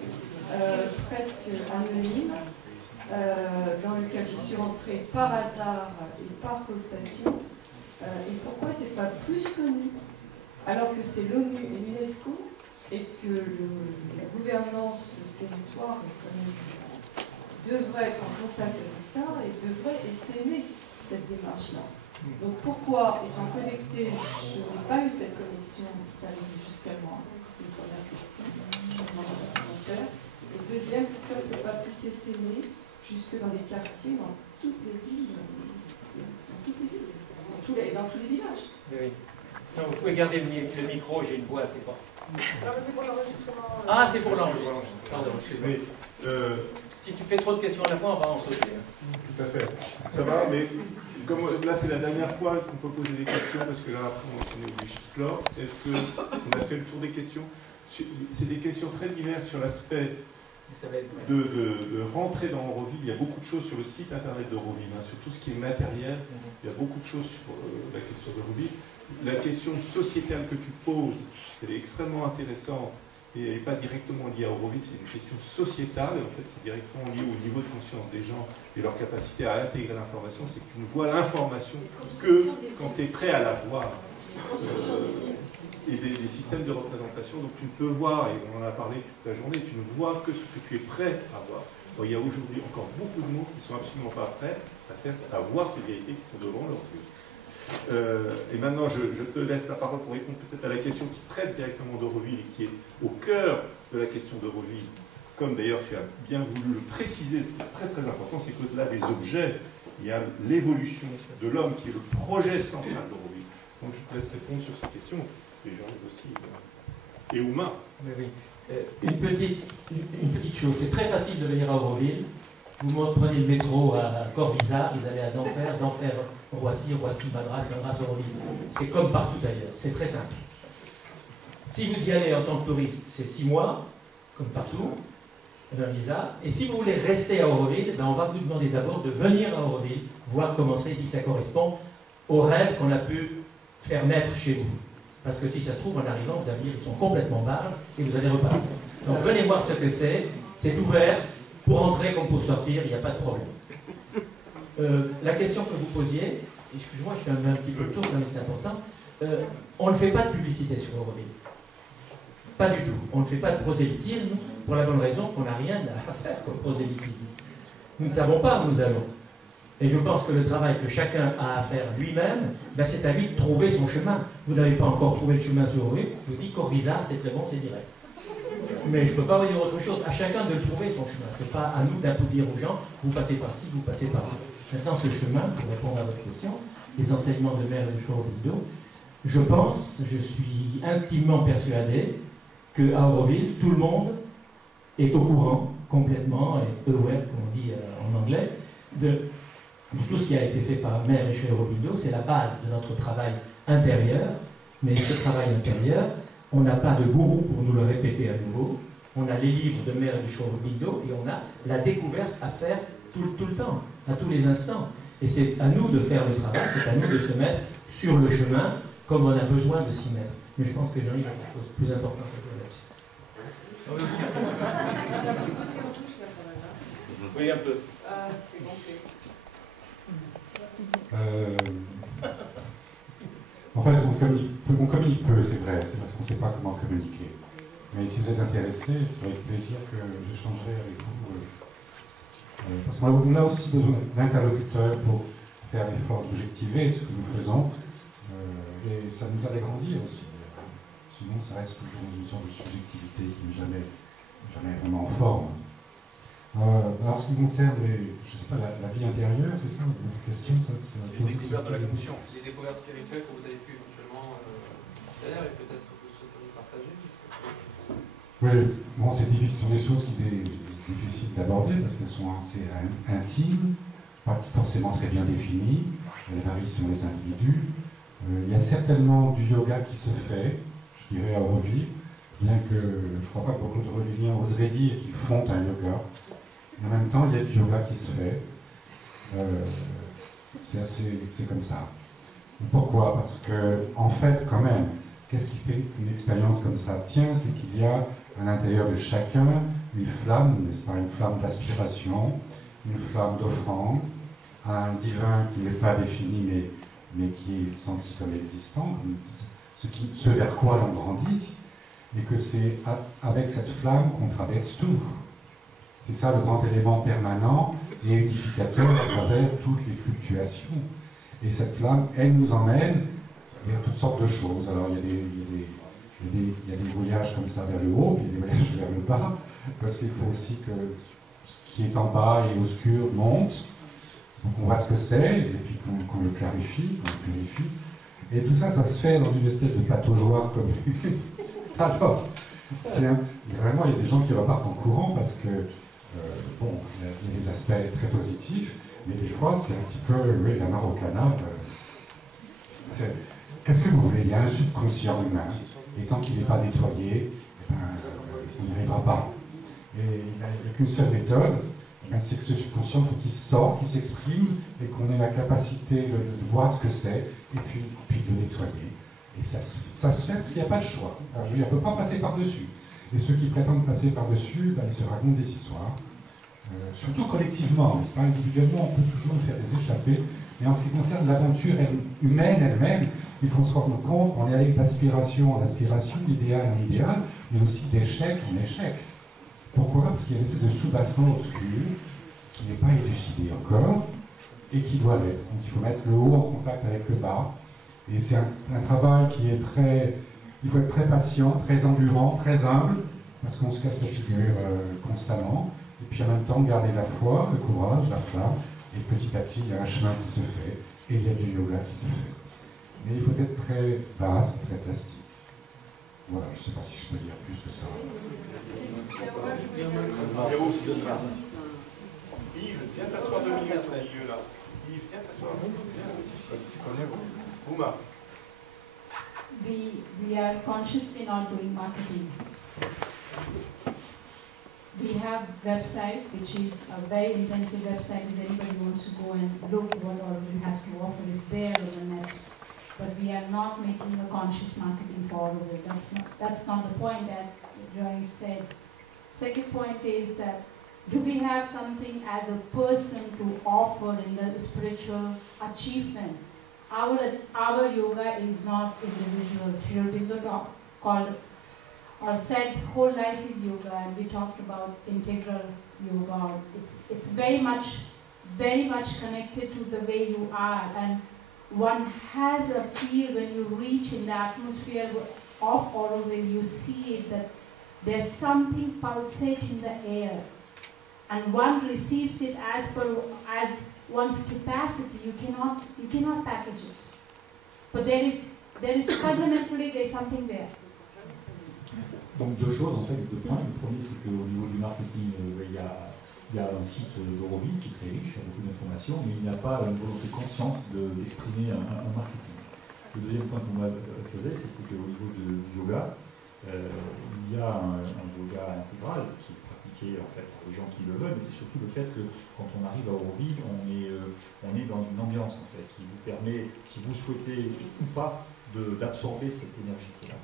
presque anonyme, dans lequel je suis rentrée par hasard et par cooptation. Et pourquoi c'est pas plus connu, alors que c'est l'ONU et l'UNESCO, et que la gouvernance de ce territoire devrait être en contact avec ça et devrait essaimer cette démarche-là. Donc pourquoi, étant connectée, je n'ai pas eu cette connexion tout à l'heure jusqu'à moi, une première question, et deuxième, pourquoi ce n'est pas plus essaimé jusque dans les quartiers, dans toutes les villes, dans tous les villages. Oui. Non, vous pouvez garder le micro, j'ai une voix assez forte. Non, mais c'est pour l'enregistrement. Ah, c'est pour l'enregistrement. Pardon, excusez-moi. Si tu fais trop de questions à la fois, on va en sauter. Tout à fait. Ça va, mais comme là c'est la dernière fois qu'on peut poser des questions, parce que là après on est obligé de clore. Est-ce qu'on a fait le tour des questions? C'est des questions très diverses sur l'aspect de rentrer dans Euroville. Il y a beaucoup de choses sur le site internet d'Euroville, hein, sur tout ce qui est matériel. Il y a beaucoup de choses sur la question d'Euroville. La question sociétale que tu poses, elle est extrêmement intéressante et elle n'est pas directement liée à Euroville, c'est une question sociétale, et en fait c'est directement lié au niveau de conscience des gens et leur capacité à intégrer l'information. C'est que tu ne vois l'information que quand tu es prêt à la voir. Et des systèmes de représentation, donc tu ne peux voir, et on en a parlé toute la journée, tu ne vois que ce que tu es prêt à voir. Donc, il y a aujourd'hui encore beaucoup de mots qui ne sont absolument pas prêts à voir ces vérités qui sont devant leurs yeux. Et maintenant, je te laisse la parole pour répondre peut-être à la question qui traite directement d'Euroville et qui est au cœur de la question d'Euroville. Comme d'ailleurs tu as bien voulu le préciser, ce qui est très très important, c'est qu'au-delà des objets, il y a l'évolution de l'homme qui est le projet central d'Euroville. Donc je te laisse répondre sur ces questions, et j'en ai aussi. Et Ouma. Oui. Une petite chose, c'est très facile de venir à Euroville. Vous prenez le métro à Corvisart, vous allez à Denfert, Roissy, Madras, Euroville. C'est comme partout ailleurs, c'est très simple. Si vous y allez en tant que touriste, c'est 6 mois, comme partout, d'un visa. Et si vous voulez rester à Euroville, ben on va vous demander d'abord de venir à Euroville, voir comment c'est, si ça correspond au rêve qu'on a pu faire naître chez vous. Parce que si ça se trouve, en arrivant, vous allez dire qu'ils sont complètement barges et vous allez repartir. Donc venez voir ce que c'est ouvert, pour entrer comme pour sortir, il n'y a pas de problème. La question que vous posiez, excusez-moi, je fais un petit peu le tour, mais c'est important, on ne fait pas de publicité sur Euroville. Pas du tout. On ne fait pas de prosélytisme pour la bonne raison qu'on n'a rien à faire comme prosélytisme. Nous ne savons pas où nous allons. Et je pense que le travail que chacun a à faire lui-même, ben c'est à lui de trouver son chemin. Vous n'avez pas encore trouvé le chemin sur Euroville, je vous dis Corvisart, c'est très bon, c'est direct. Mais je ne peux pas vous dire autre chose. À chacun de trouver son chemin. Ce n'est pas à nous d'applaudir aux gens, vous passez par ci, vous passez par là. Maintenant, ce chemin, pour répondre à votre question, les enseignements de Mère de Chorobido, je pense, je suis intimement persuadé qu'à Euroville, tout le monde est au courant, complètement, et aware, comme on dit en anglais, de tout ce qui a été fait par Mère et Chorobido. C'est la base de notre travail intérieur. Mais ce travail intérieur, on n'a pas de gourou pour nous le répéter à nouveau. On a les livres de Mère de Chorobido et on a la découverte à faire tout le temps, à tous les instants. Et c'est à nous de faire le travail, c'est à nous de se mettre sur le chemin comme on a besoin de s'y mettre. Mais je pense que j'en ai quelque chose de plus important que là-dessus. Oui, un peu. En fait, on communique peu, c'est vrai, c'est parce qu'on ne sait pas comment communiquer. Mais si vous êtes intéressé, c'est avec plaisir que j'échangerai avec vous. Parce qu'on a aussi besoin d'interlocuteurs pour faire l'effort d'objectiver ce que nous faisons. Et ça nous a agrandi aussi. Sinon, ça reste toujours une sorte de subjectivité qui n'est jamais vraiment en forme. Alors, ce qui concerne je sais pas, la vie intérieure, c'est ça votre question, ça, les découvertes de la conscience. Les découvertes spirituelles que vous avez pu éventuellement faire et peut-être que vous souhaiteriez partager. Oui, bon, ce sont des choses qui sont difficiles d'aborder parce qu'elles sont assez intimes, pas forcément très bien définies, elles varient selon les individus. Il y a certainement du yoga qui se fait, je dirais, à Auroville, bien que je ne crois pas que beaucoup de Auroviliens oseraient dire qu'ils font un yoga. Et en même temps, il y a du yoga qui se fait. C'est comme ça. Pourquoi? Parce que, en fait, quand même, qu'est-ce qui fait qu'une expérience comme ça tient? C'est qu'il y a à l'intérieur de chacun une flamme, n'est-ce pas, une flamme d'aspiration, une flamme d'offrande, à un divin qui n'est pas défini, mais qui est senti comme existant, comme ce vers quoi l'on grandit, et que c'est avec cette flamme qu'on traverse tout. C'est ça le grand élément permanent et unificateur à travers toutes les fluctuations. Et cette flamme, elle nous emmène vers toutes sortes de choses. Alors il y a des voyages comme ça vers le haut, puis il y a des voyages vers le bas, parce qu'il faut aussi que ce qui est en bas et obscur monte, donc on voit ce que c'est, et puis qu'on le clarifie, Et tout ça, ça se fait dans une espèce de pataugeoire commune. Alors, vraiment, il y a des gens qui repartent en courant parce que, bon, il y a des aspects très positifs, mais des fois, c'est un petit peu, oui, la marocanade. Qu'est-ce que vous voulez? Il y a un subconscient humain, et tant qu'il n'est pas nettoyé, on n'y arrivera pas. Et il n'y a qu'une seule méthode, c'est que ce subconscient, il faut qu'il sorte, qu'il s'exprime, et qu'on ait la capacité de voir ce que c'est, et puis de le nettoyer. Et ça se fait, il n'y a pas de choix. Alors, on ne peut pas passer par-dessus. Et ceux qui prétendent passer par-dessus, ils se racontent des histoires. Surtout collectivement, n'est-ce pas? Individuellement, on peut toujours faire des échappées, mais en ce qui concerne l'aventure humaine elle-même, il faut se rendre compte qu'on est allé d'aspiration en aspiration, d'idéal en idéal, mais aussi d'échec en échec. Pourquoi? Parce qu'il y a une espèce de soubassement obscur qui n'est pas élucidé encore et qui doit l'être. Donc il faut mettre le haut en contact avec le bas. Et c'est un travail qui est très... Il faut être très patient, très endurant, très humble, parce qu'on se casse la figure constamment. Et puis en même temps, garder la foi, le courage, la flamme. Et petit à petit, il y a un chemin qui se fait. Et il y a du yoga qui se fait. Mais il faut être très vaste, très plastique. Voilà, je ne sais pas si je peux dire plus que ça. Yves, viens t'asseoir 2 minutes au milieu là. Yves, viens t'asseoir. Tu connais Bouma. We are consciously not doing marketing. We have website, which is a very intensive website, which anybody wants to go and look what Auroville has to offer is there on the net. But we are not making a conscious marketing for Auroville. That's not the point that Joy said. Second point is that do we have something as a person to offer in the spiritual achievement? Our yoga is not individual. Sri Aurobindo called or said whole life is yoga, and we talked about integral yoga. It's very much connected to the way you are, and one has a feel when you reach in the atmosphere of Auroville, you see it that there's something pulsate in the air, and one receives it as one's capacity. You cannot package it, but there is fundamentally there's something there. Donc deux choses, en fait, deux points. Le premier, c'est qu'au niveau du marketing, il y a un site d'Auroville qui est très riche, il y a beaucoup d'informations, mais il n'y a pas une volonté consciente d'exprimer un marketing. Le deuxième point que vous faisiez, c'était qu'au niveau du yoga, il y a un yoga intégral qui est pratiqué en fait par les gens qui le veulent, mais c'est surtout le fait que quand on arrive à Auroville, on est dans une ambiance en fait, qui vous permet, si vous souhaitez ou pas, d'absorber cette énergie-là.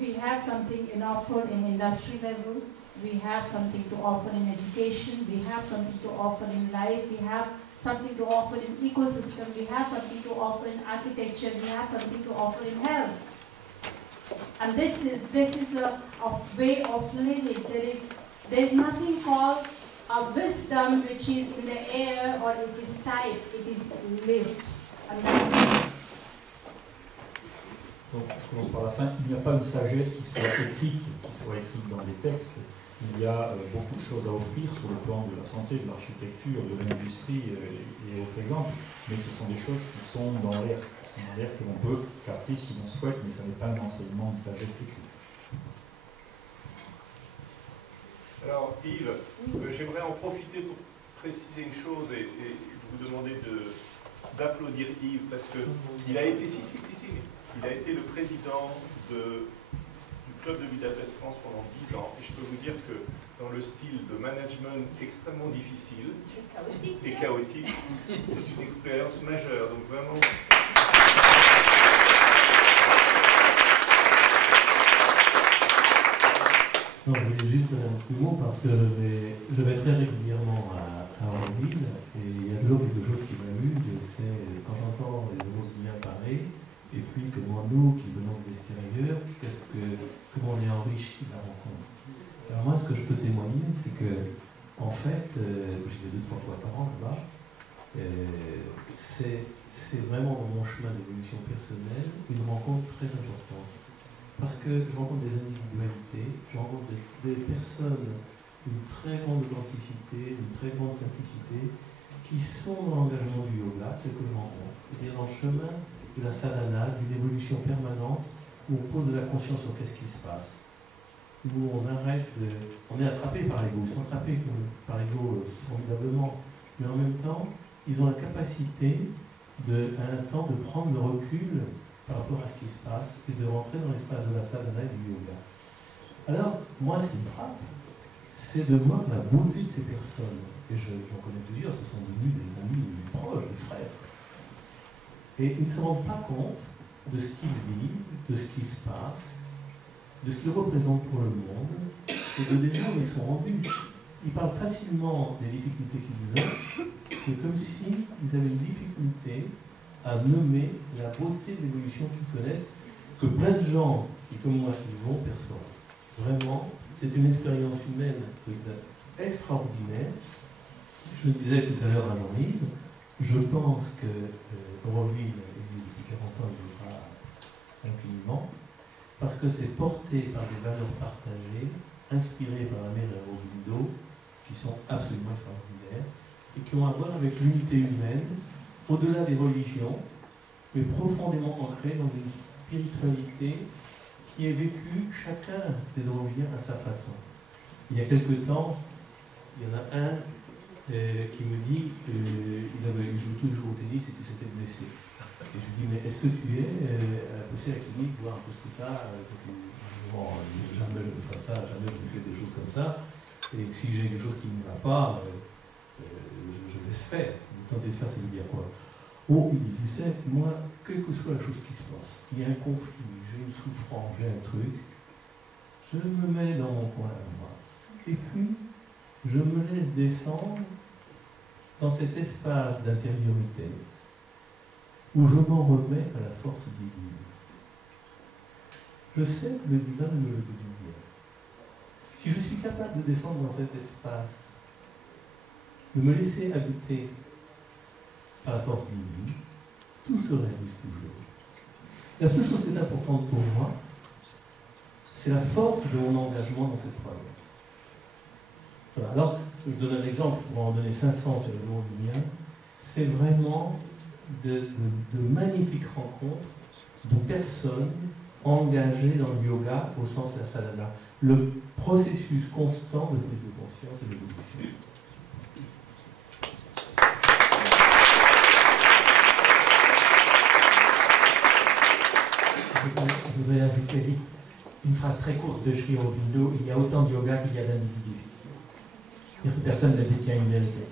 We have something in offer in industry level, we have something to offer in education, we have something to offer in life, we have something to offer in ecosystem, we have something to offer in architecture, we have something to offer in health. And this is a way of living. There is nothing called a wisdom which is in the air or which is typed, it is lived. And that's Donc, je commence par la fin. Il n'y a pas une sagesse qui soit écrite dans des textes. Il y a beaucoup de choses à offrir sur le plan de la santé, de l'architecture, de l'industrie et autres exemples. Mais ce sont des choses qui sont dans l'air, que l'on peut capter si l'on souhaite, mais ce n'est pas un enseignement de sagesse écrite. Alors Yves, j'aimerais en profiter pour préciser une chose et vous demander d'applaudir Yves parce qu'il a été... Il a été le président du club de Budapest France pendant 10 ans. Et je peux vous dire que dans le style de management extrêmement difficile et chaotique, c'est une expérience majeure. Donc vraiment... Non, je voulais juste un petit mot parce que je vais très régulièrement à Auroville et il y a toujours quelque chose qui m'amuse, c'est quand j'entends les Eurosiens parler et puis comment nous qui venons de l'extérieur, comment on est enrichi de la rencontre. Alors moi, ce que je peux témoigner, c'est que en fait, j'y vais 2-3 fois par an là-bas, c'est vraiment dans mon chemin d'évolution personnelle une rencontre très importante. Parce que je rencontre des individualités, je rencontre des personnes d'une très grande authenticité, d'une très grande simplicité, qui sont dans l'engagement du yoga, c'est que je rencontre. C'est-à-dire dans le chemin de la sadhana, d'une évolution permanente, où on pose de la conscience sur qu'est-ce qui se passe. Où on arrête, on est attrapé par l'ego, ils sont attrapés par l'ego formidablement, mais en même temps, ils ont la capacité à un temps de prendre le recul par rapport à ce qui se passe et de rentrer dans l'espace de la sadhana et du yoga. Alors, moi, ce qui me frappe, c'est de voir la beauté de ces personnes. Et j'en connais plusieurs, ce sont devenus des amis proches, des frères. Et ils ne se rendent pas compte de ce qu'ils vivent, de ce qui se passe, de ce qu'ils représentent pour le monde, et de déjà où ils sont rendus. Ils parlent facilement des difficultés qu'ils ont, c'est comme s'ils avaient une difficulté à nommer la beauté de l'évolution qu'ils connaissent, que plein de gens qui, comme moi, qui vont percevoir. Vraiment, c'est une expérience humaine extraordinaire. Je le disais tout à l'heure à Jean-Yves, je pense que Auroville existe depuis 40 ans, il durera infiniment, parce que c'est porté par des valeurs partagées, inspirées par la mère Aurobindo, qui sont absolument extraordinaires, et qui ont à voir avec l'unité humaine, au-delà des religions, mais profondément ancrée dans une spiritualité qui est vécue chacun des Aurovilliens à sa façon. Il y a quelque temps, il y en a un qui me dit qu'il joue toujours au tennis et qu'il s'était blessé. Et je lui dis, mais est-ce que tu es passé à la clinique, voir un peu ce que tu as bon, jamais je ne fais ça, jamais je fais des choses comme ça. Et si j'ai quelque chose qui ne va pas, je laisse faire. Tenter de faire, c'est de dire quoi? Oh, il dit, tu sais, moi, quelle que soit la chose qui se passe, il y a un conflit, j'ai une souffrance, j'ai un truc, je me mets dans mon coin à moi. Et puis, je me laisse descendre dans cet espace d'intériorité où je m'en remets à la force divine. Je sais que le divin me le dit bien. Si je suis capable de descendre dans cet espace, de me laisser habiter par la force divine, tout se réalise toujours. La seule chose qui est importante pour moi, c'est la force de mon engagement dans cette croyance. Voilà. Alors, je donne un exemple, pour en donner 500 sur le jour du mien, c'est vraiment de magnifiques rencontres de personnes engagées dans le yoga au sens de la sadhana. Le processus constant de prise de conscience et d'évolution. Je voudrais ajouter vite une phrase très courte de Sri Aurobindo: il y a autant de yoga qu'il y a d'individus. Personne ne détient une vérité.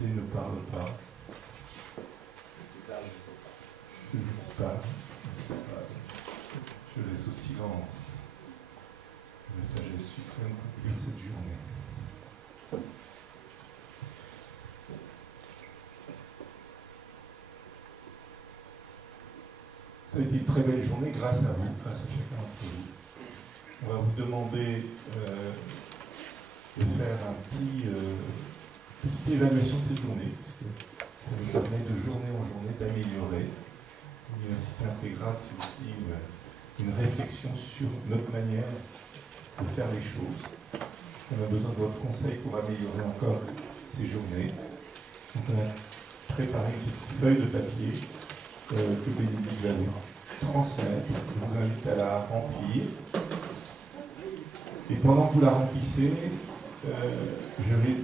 C ne parle pas. Je ne parle pas. Je laisse au silence la sagesse suprême conclure cette journée. Ça a été une très belle journée grâce à vous, grâce à chacun d'entre vous. On va vous demander de faire petite évaluation de cette journée, parce que ça nous permet de journée en journée d'améliorer. L'université intégrale, c'est aussi une réflexion sur notre manière de faire les choses. On a besoin de votre conseil pour améliorer encore ces journées. Donc on a préparé une petite feuille de papier que Bénédicte va vous transmettre. Je vous invite à la remplir. Et pendant que vous la remplissez, je vais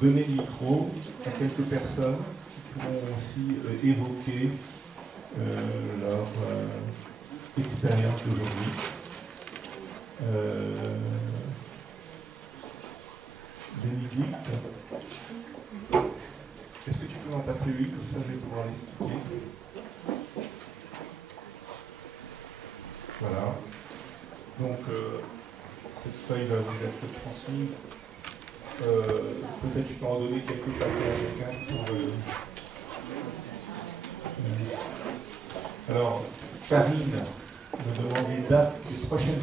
donner le micro à quelques personnes qui pourront aussi évoquer leur expérience d'aujourd'hui. Bénédicte, est-ce que tu peux m'en passer 8, comme ça je vais pouvoir l'expliquer. Voilà. Donc, cette feuille va vous être transmise. Peut-être tu peux en donner quelques papiers à quelqu'un pour Alors, Karine me demande les dates des prochaines